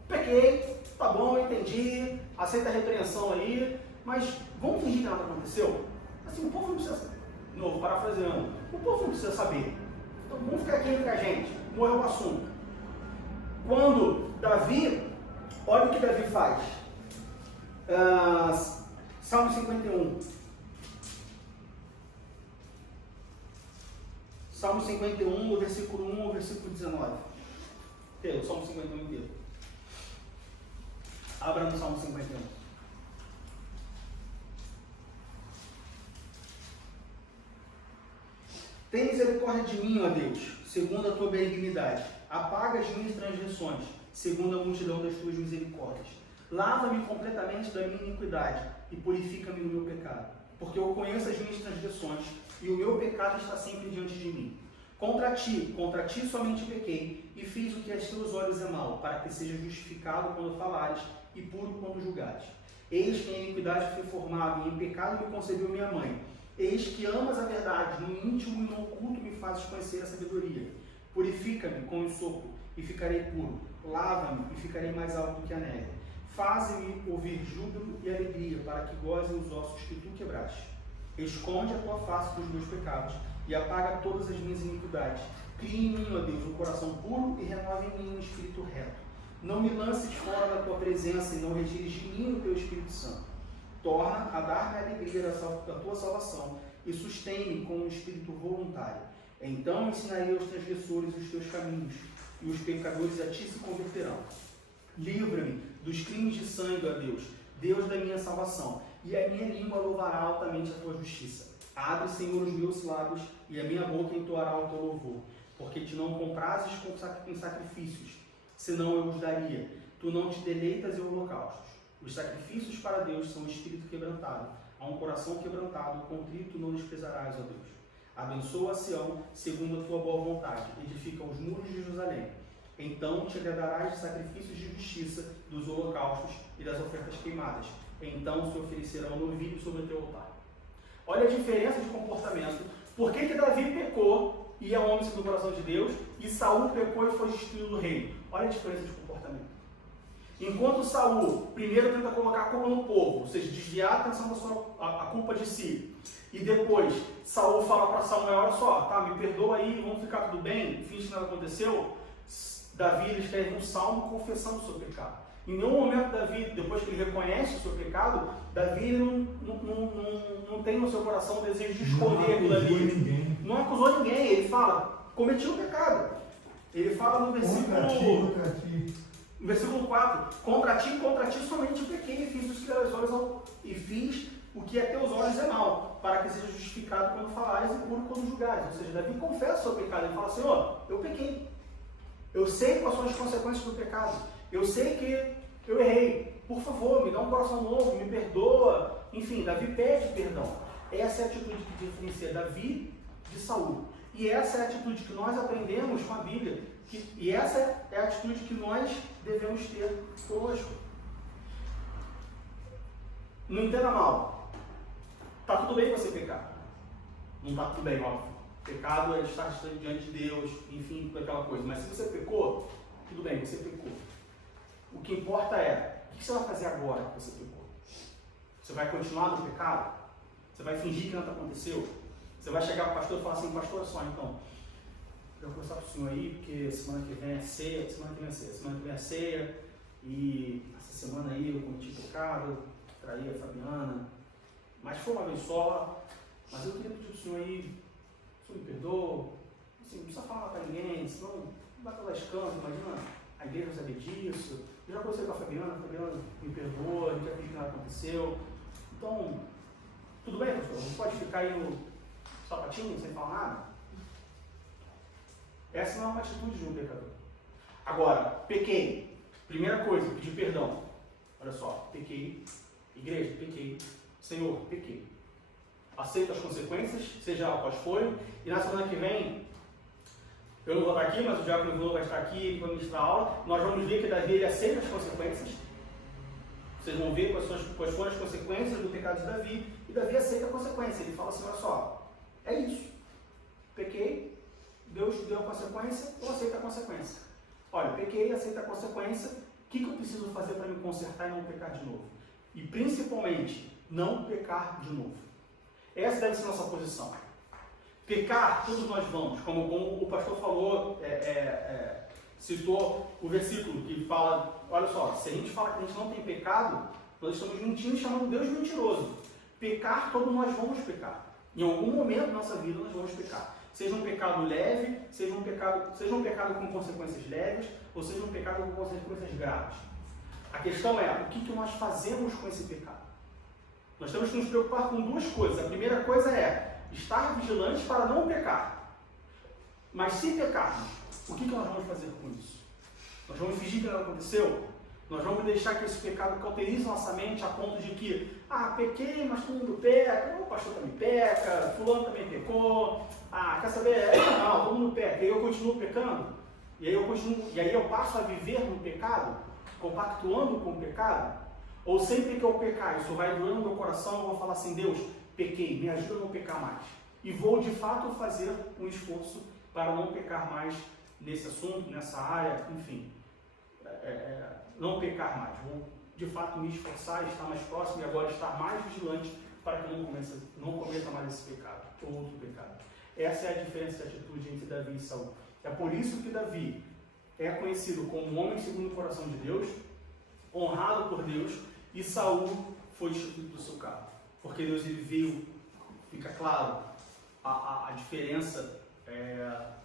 Pequei, tá bom, entendi, aceita a repreensão aí, mas vamos fingir que nada aconteceu? Assim, o povo não precisa, de novo, parafraseando, o povo não precisa saber. Então vamos ficar aqui entre a gente, morreu o assunto. Quando Davi, olha o que Davi faz. Salmo 51. Salmo 51, do versículo 1 ao versículo 19. O Salmo 51 inteiro. Abra no Salmo 51. Tem misericórdia de mim, ó Deus, segundo a tua benignidade. Apaga as minhas transgressões, segundo a multidão das tuas misericórdias. Lava-me completamente da minha iniquidade e purifica-me do meu pecado. Porque eu conheço as minhas transgressões e o meu pecado está sempre diante de mim. Contra ti somente pequei e fiz o que aos teus olhos é mal, para que seja justificado quando falares e puro quando julgares. Eis que em iniquidade fui formado e em pecado me concebeu minha mãe. Eis que amas a verdade, no íntimo e no oculto me fazes conhecer a sabedoria. Purifica-me com o sopro e ficarei puro. Lava-me e ficarei mais alto do que a neve. Faze-me ouvir júbilo e alegria, para que gozem os ossos que tu quebraste. Esconde a tua face dos meus pecados e apaga todas as minhas iniquidades. Cria em mim, ó Deus, um coração puro e renova em mim um espírito reto. Não me lances fora da tua presença e não retires de mim o teu Espírito Santo. Torna a dar-me a alegria da tua salvação e sustém-me com um espírito voluntário. Então ensinarei aos transgressores os teus caminhos e os pecadores a ti se converterão. Livra-me dos crimes de sangue, ó Deus, Deus da minha salvação, e a minha língua louvará altamente a tua justiça. Abre, Senhor, os meus lábios, e a minha boca entoará o teu louvor, porque te não comprases em sacrifícios, senão eu os daria. Tu não te deleitas em holocaustos. Os sacrifícios para Deus são o espírito quebrantado. A um coração quebrantado, contrito não desprezarás, ó Deus. Abençoa Sião, segundo a tua boa vontade, edifica os muros de Jerusalém. Então te agradarás de sacrifícios de justiça, dos holocaustos e das ofertas queimadas. Então se oferecerão novilhos sobre o teu altar. Olha a diferença de comportamento. Por que Davi pecou e é um homem segundo o coração de Deus, e Saul pecou e foi destituído do reino? Olha a diferença de comportamento. Enquanto Saul primeiro tenta colocar a culpa no povo, ou seja, desviar a atenção a culpa de si, e depois Saul fala para Samuel, olha só, tá, me perdoa aí, vamos ficar tudo bem, finge que nada aconteceu. Davi ele escreve um salmo confessando o seu pecado. Em nenhum momento Davi, depois que ele reconhece o seu pecado, Davi não tem no seu coração o desejo de esconder aquilo ali. Não acusou ninguém, ele fala, cometi um pecado. Ele fala no versículo 4, contra ti somente pequei e fiz o que a teus olhos é mal, para que seja justificado quando falares e puro quando julgares. Ou seja, Davi confessa o seu pecado, ele fala, Senhor, eu pequei. Eu sei quais são as consequências do pecado. Eu sei que eu errei. Por favor, me dá um coração novo, me perdoa. Enfim, Davi pede perdão. Essa é a atitude que diferencia Davi de Saul. E essa é a atitude que nós aprendemos com a Bíblia. E essa é a atitude que nós devemos ter conosco. Não entenda mal. Está tudo bem você pecar. Não está tudo bem, óbvio. Pecado é estar diante de Deus, enfim, com aquela coisa. Mas se você pecou, tudo bem, você pecou. O que importa é, o que você vai fazer agora que você pecou? Você vai continuar no pecado? Você vai fingir que nada aconteceu? Você vai chegar para o pastor e falar assim, pastor, só então, eu vou conversar com o senhor aí, porque semana que vem é ceia, semana que vem é ceia, e essa semana aí eu cometi pecado, traí a Fabiana, mas foi uma vez só, mas eu queria pedir para o senhor aí, me perdoa, assim, não precisa falar para ninguém, senão não vai causar escândalo, imagina a igreja saber disso. Eu já conversei com a Fabiana me perdoa, a gente já fez que nada aconteceu. Então, tudo bem, pastor? Não pode ficar aí no sapatinho sem falar nada? Essa não é uma atitude de um pecador. Agora, pequei. Primeira coisa, pedir perdão. Olha só, pequei. Igreja, pequei. Senhor, pequei. Aceito as consequências, seja lá quais forem, e na semana que vem, eu não vou estar aqui, mas o Diácono Ivan vai estar aqui para ministrar a aula, nós vamos ver que Davi ele aceita as consequências. Vocês vão ver quais foram as consequências do pecado de Davi, e Davi aceita a consequência. Ele fala assim, olha só, é isso. Pequei, Deus deu a consequência, eu aceito a consequência. Olha, pequei, aceito a consequência, o que eu preciso fazer para me consertar e não pecar de novo? E principalmente, não pecar de novo. Essa deve ser a nossa posição. Pecar, todos nós vamos, como o pastor falou, citou o versículo que fala, olha só, se a gente fala que a gente não tem pecado, nós estamos mentindo e chamando Deus de mentiroso. Pecar, todos nós vamos pecar. Em algum momento da nossa vida nós vamos pecar. Seja um pecado leve, seja um pecado com consequências leves, ou seja um pecado com consequências graves. A questão é, o que nós fazemos com esse pecado? Nós temos que nos preocupar com duas coisas. A primeira coisa é estar vigilantes para não pecar. Mas se pecarmos, o que nós vamos fazer com isso? Nós vamos fingir que nada aconteceu? Nós vamos deixar que esse pecado cauterize nossa mente a ponto de que, pequei, mas todo mundo peca, o pastor também peca, fulano também pecou, quer saber? Não, todo mundo peca, e eu continuo pecando, e aí eu passo a viver no pecado, compactuando com o pecado, ou sempre que eu pecar, isso vai doer no meu coração, eu vou falar assim, Deus, pequei, me ajuda a não pecar mais. E vou de fato fazer um esforço para não pecar mais nesse assunto, nessa área, enfim. Não pecar mais. Vou de fato me esforçar, estar mais próximo e agora estar mais vigilante para que eu não cometa mais esse pecado, ou outro pecado. Essa é a diferença de atitude entre Davi e Saul. É por isso que Davi é conhecido como um homem segundo o coração de Deus, honrado por Deus, e Saul foi instituído do seu cargo. Porque Deus ele veio, fica claro, a diferença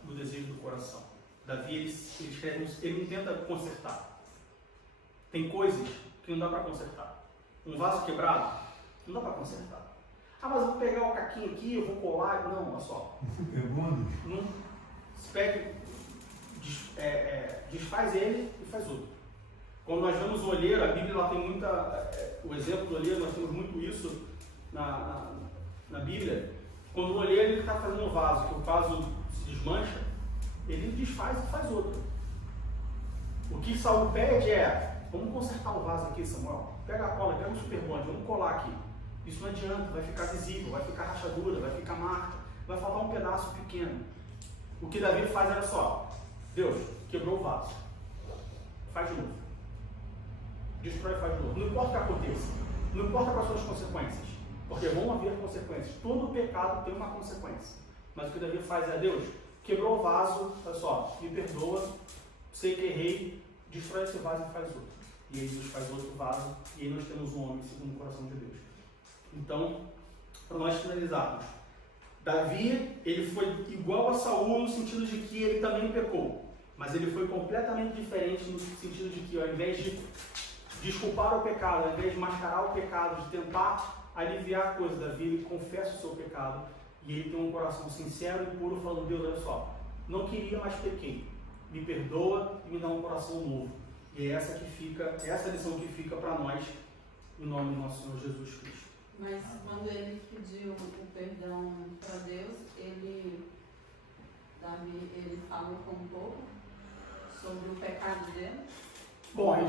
do desejo do coração. Davi ele não tenta consertar. Tem coisas que não dá para consertar. Um vaso quebrado, não dá para consertar. Mas eu vou pegar o caquinho aqui, eu vou colar. Não, olha só. Não, desfaz ele e faz outro. Quando nós vemos o olheiro, a Bíblia ela tem o exemplo do olheiro, nós temos muito isso na Bíblia. Quando o olheiro está fazendo um vaso, que o vaso se desmancha, ele desfaz e faz outro. O que Saul pede vamos consertar o vaso aqui, Samuel. Pega a cola, pega um super bonde, vamos colar aqui. Isso não adianta, vai ficar visível, vai ficar rachadura, vai ficar marca, vai faltar um pedaço pequeno. O que Davi faz era só, Deus, quebrou o vaso, faz de novo. Destrói e faz de novo. Não importa o que aconteça, não importa quais são as consequências, porque vão haver consequências. Todo pecado tem uma consequência. Mas o que Davi faz Deus, quebrou o vaso, olha só, me perdoa, sei que errei, destrói esse vaso e faz outro. E aí Deus faz outro vaso, e aí nós temos um homem segundo o coração de Deus. Então, para nós finalizarmos, Davi, ele foi igual a Saul no sentido de que ele também pecou, mas ele foi completamente diferente no sentido de que ao invés de desculpar o pecado, ao invés de mascarar o pecado, de tentar aliviar a coisa, Davi ele confessa o seu pecado e ele tem um coração sincero e puro falando, Deus, olha só, não queria, mas pequei, me perdoa e me dá um coração novo. E é essa lição que fica para nós, em nome do nosso Senhor Jesus Cristo. Mas quando ele pediu o perdão para Deus, Davi, ele falou com o povo sobre o pecado dele? Bom, aí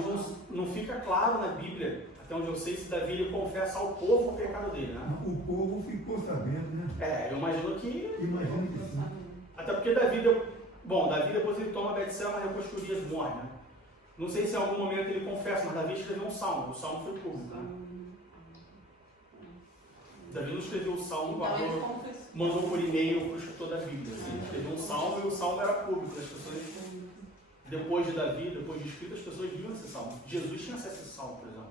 não fica claro na Bíblia, até onde eu sei, se Davi ele confessa ao povo o pecado dele, né? O povo ficou sabendo, né? Eu imagino que... Imagino que sim. Até porque Davi depois ele toma Betseba, mas depois que Urias morre, né? Não sei se em algum momento ele confessa, mas Davi escreveu um salmo. O salmo foi público, né? Davi não escreveu o salmo, mandou por e-mail para o escritor da Bíblia. Ele escreveu um salmo e o salmo era público. As pessoas, depois de Davi, depois de escrito, as pessoas viam esse salmo. Jesus tinha acesso a esse salmo, por exemplo.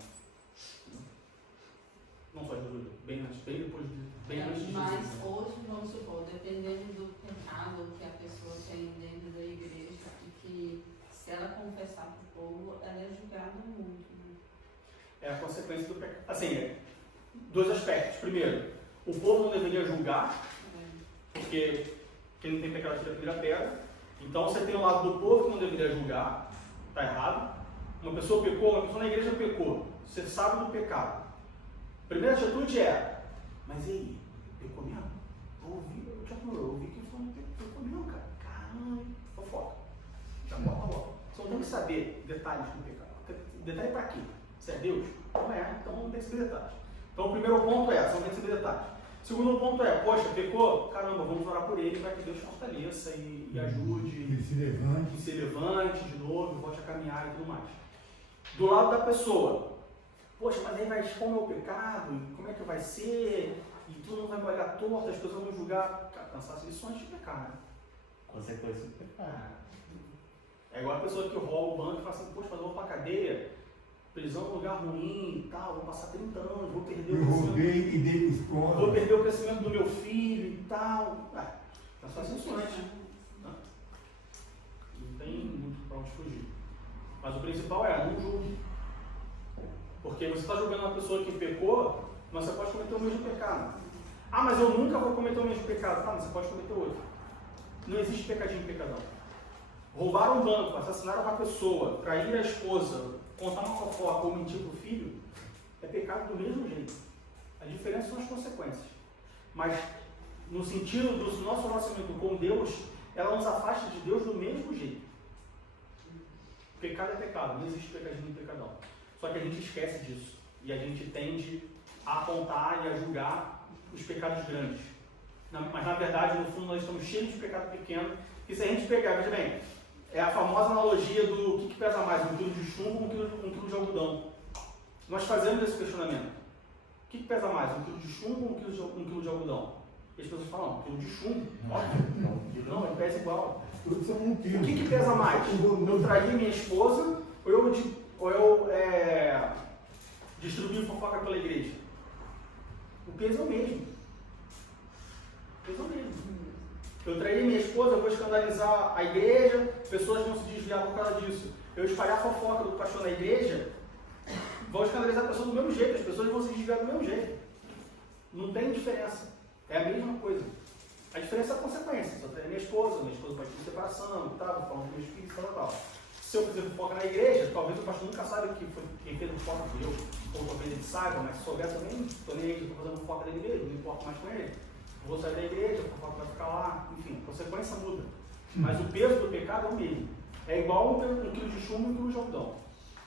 Não só Jesus, bem antes de Jesus. Mas hoje, vamos supor, dependendo do pecado que a pessoa tem dentro da igreja, e que se ela confessar para o povo, ela é julgada muito. Né? É a consequência do pecado. Assim, dois aspectos. Primeiro, o povo não deveria julgar, porque quem não tem pecado tira a primeira pedra. Então você tem o lado do povo que não deveria julgar, está errado. Uma pessoa pecou, uma pessoa na igreja pecou, você sabe do pecado. Primeira atitude é, mas e aí, pecou mesmo? Eu ouvi que foi pecou mesmo, cara. Caramba, fofoca. Já bota logo. Você não tem que saber detalhes do pecado. Detalhe pra quê? Se é Deus? Não é, então não tem que saber detalhes. Então o primeiro ponto é, você não tem que saber detalhes. Segundo ponto é, poxa, pecou? Caramba, vamos orar por ele para que Deus fortaleça e ajude. Que se levante de novo, volte a caminhar e tudo mais. Do lado da pessoa, poxa, mas aí vai expor meu pecado, como é que vai ser? E tudo não vai me olhar torto, as pessoas vão julgar. Cara, pensar as lições de pecado. Consequência do pecado. É igual a pessoa que rouba o banco e fala assim, poxa, mas eu vou pra cadeia, prisão é um lugar ruim e tal, vou passar 30 anos, vou perder o crescimento. roubei e dei escola. Vou perder o crescimento do meu filho e tal. Pensar as lições. Não tem muito pra onde fugir. Mas o principal é, não julgue. Porque você está julgando uma pessoa que pecou, mas você pode cometer o mesmo pecado. Ah, mas eu nunca vou cometer o mesmo pecado. Tá, mas você pode cometer outro. Não existe pecadinho e pecadão. Roubar um banco, assassinar uma pessoa, trair a esposa, contar uma fofoca ou mentir para o filho, é pecado do mesmo jeito. A diferença são as consequências. Mas, no sentido do nosso relacionamento com Deus, ela nos afasta de Deus do mesmo jeito. Pecado é pecado, não existe pecadinho e pecadão. Só que a gente esquece disso. E a gente tende a apontar e a julgar os pecados grandes. Mas na verdade, no fundo, nós estamos cheios de pecado pequeno. E se a gente pegar, veja bem, é a famosa analogia do que pesa mais, 1 quilo de chumbo ou 1 quilo de algodão. Nós fazemos esse questionamento. O que pesa mais, 1 quilo de chumbo ou 1 quilo de algodão? E as pessoas falam, 1 quilo de chumbo. Óbvio. Não, ele pesa igual. Todos são 1 quilo. O que pesa mais? Eu trair minha esposa ou eu distribuir fofoca pela igreja? O peso é o mesmo. O peso é o mesmo. Eu trair minha esposa, eu vou escandalizar a igreja, pessoas vão se desviar por causa disso. Eu espalhar a fofoca do pastor na igreja, vou escandalizar a pessoa do mesmo jeito, as pessoas vão se desviar do mesmo jeito. Não tem diferença. É a mesma coisa. A diferença é a consequência. Se eu trair minha esposa pode ter separação, vou falando dos meus filhos, tal. Se eu fizer fofoca na igreja, talvez o pastor nunca saiba que foi quem fez fofoca foi eu, ou talvez ele saiba, mas se souber também, estou nem aí, estou fazendo fofoca dele mesmo, não importo mais com ele. Vou sair da igreja, a fofoca vai ficar lá, enfim, a consequência muda. Mas o peso do pecado é o mesmo. É igual 1 quilo de chumbo e 1 quilo de algodão.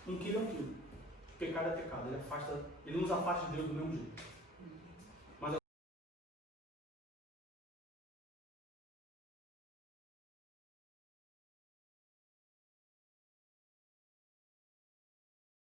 1 quilo é 1 quilo. Pecado é pecado, ele nos afasta de Deus do mesmo jeito.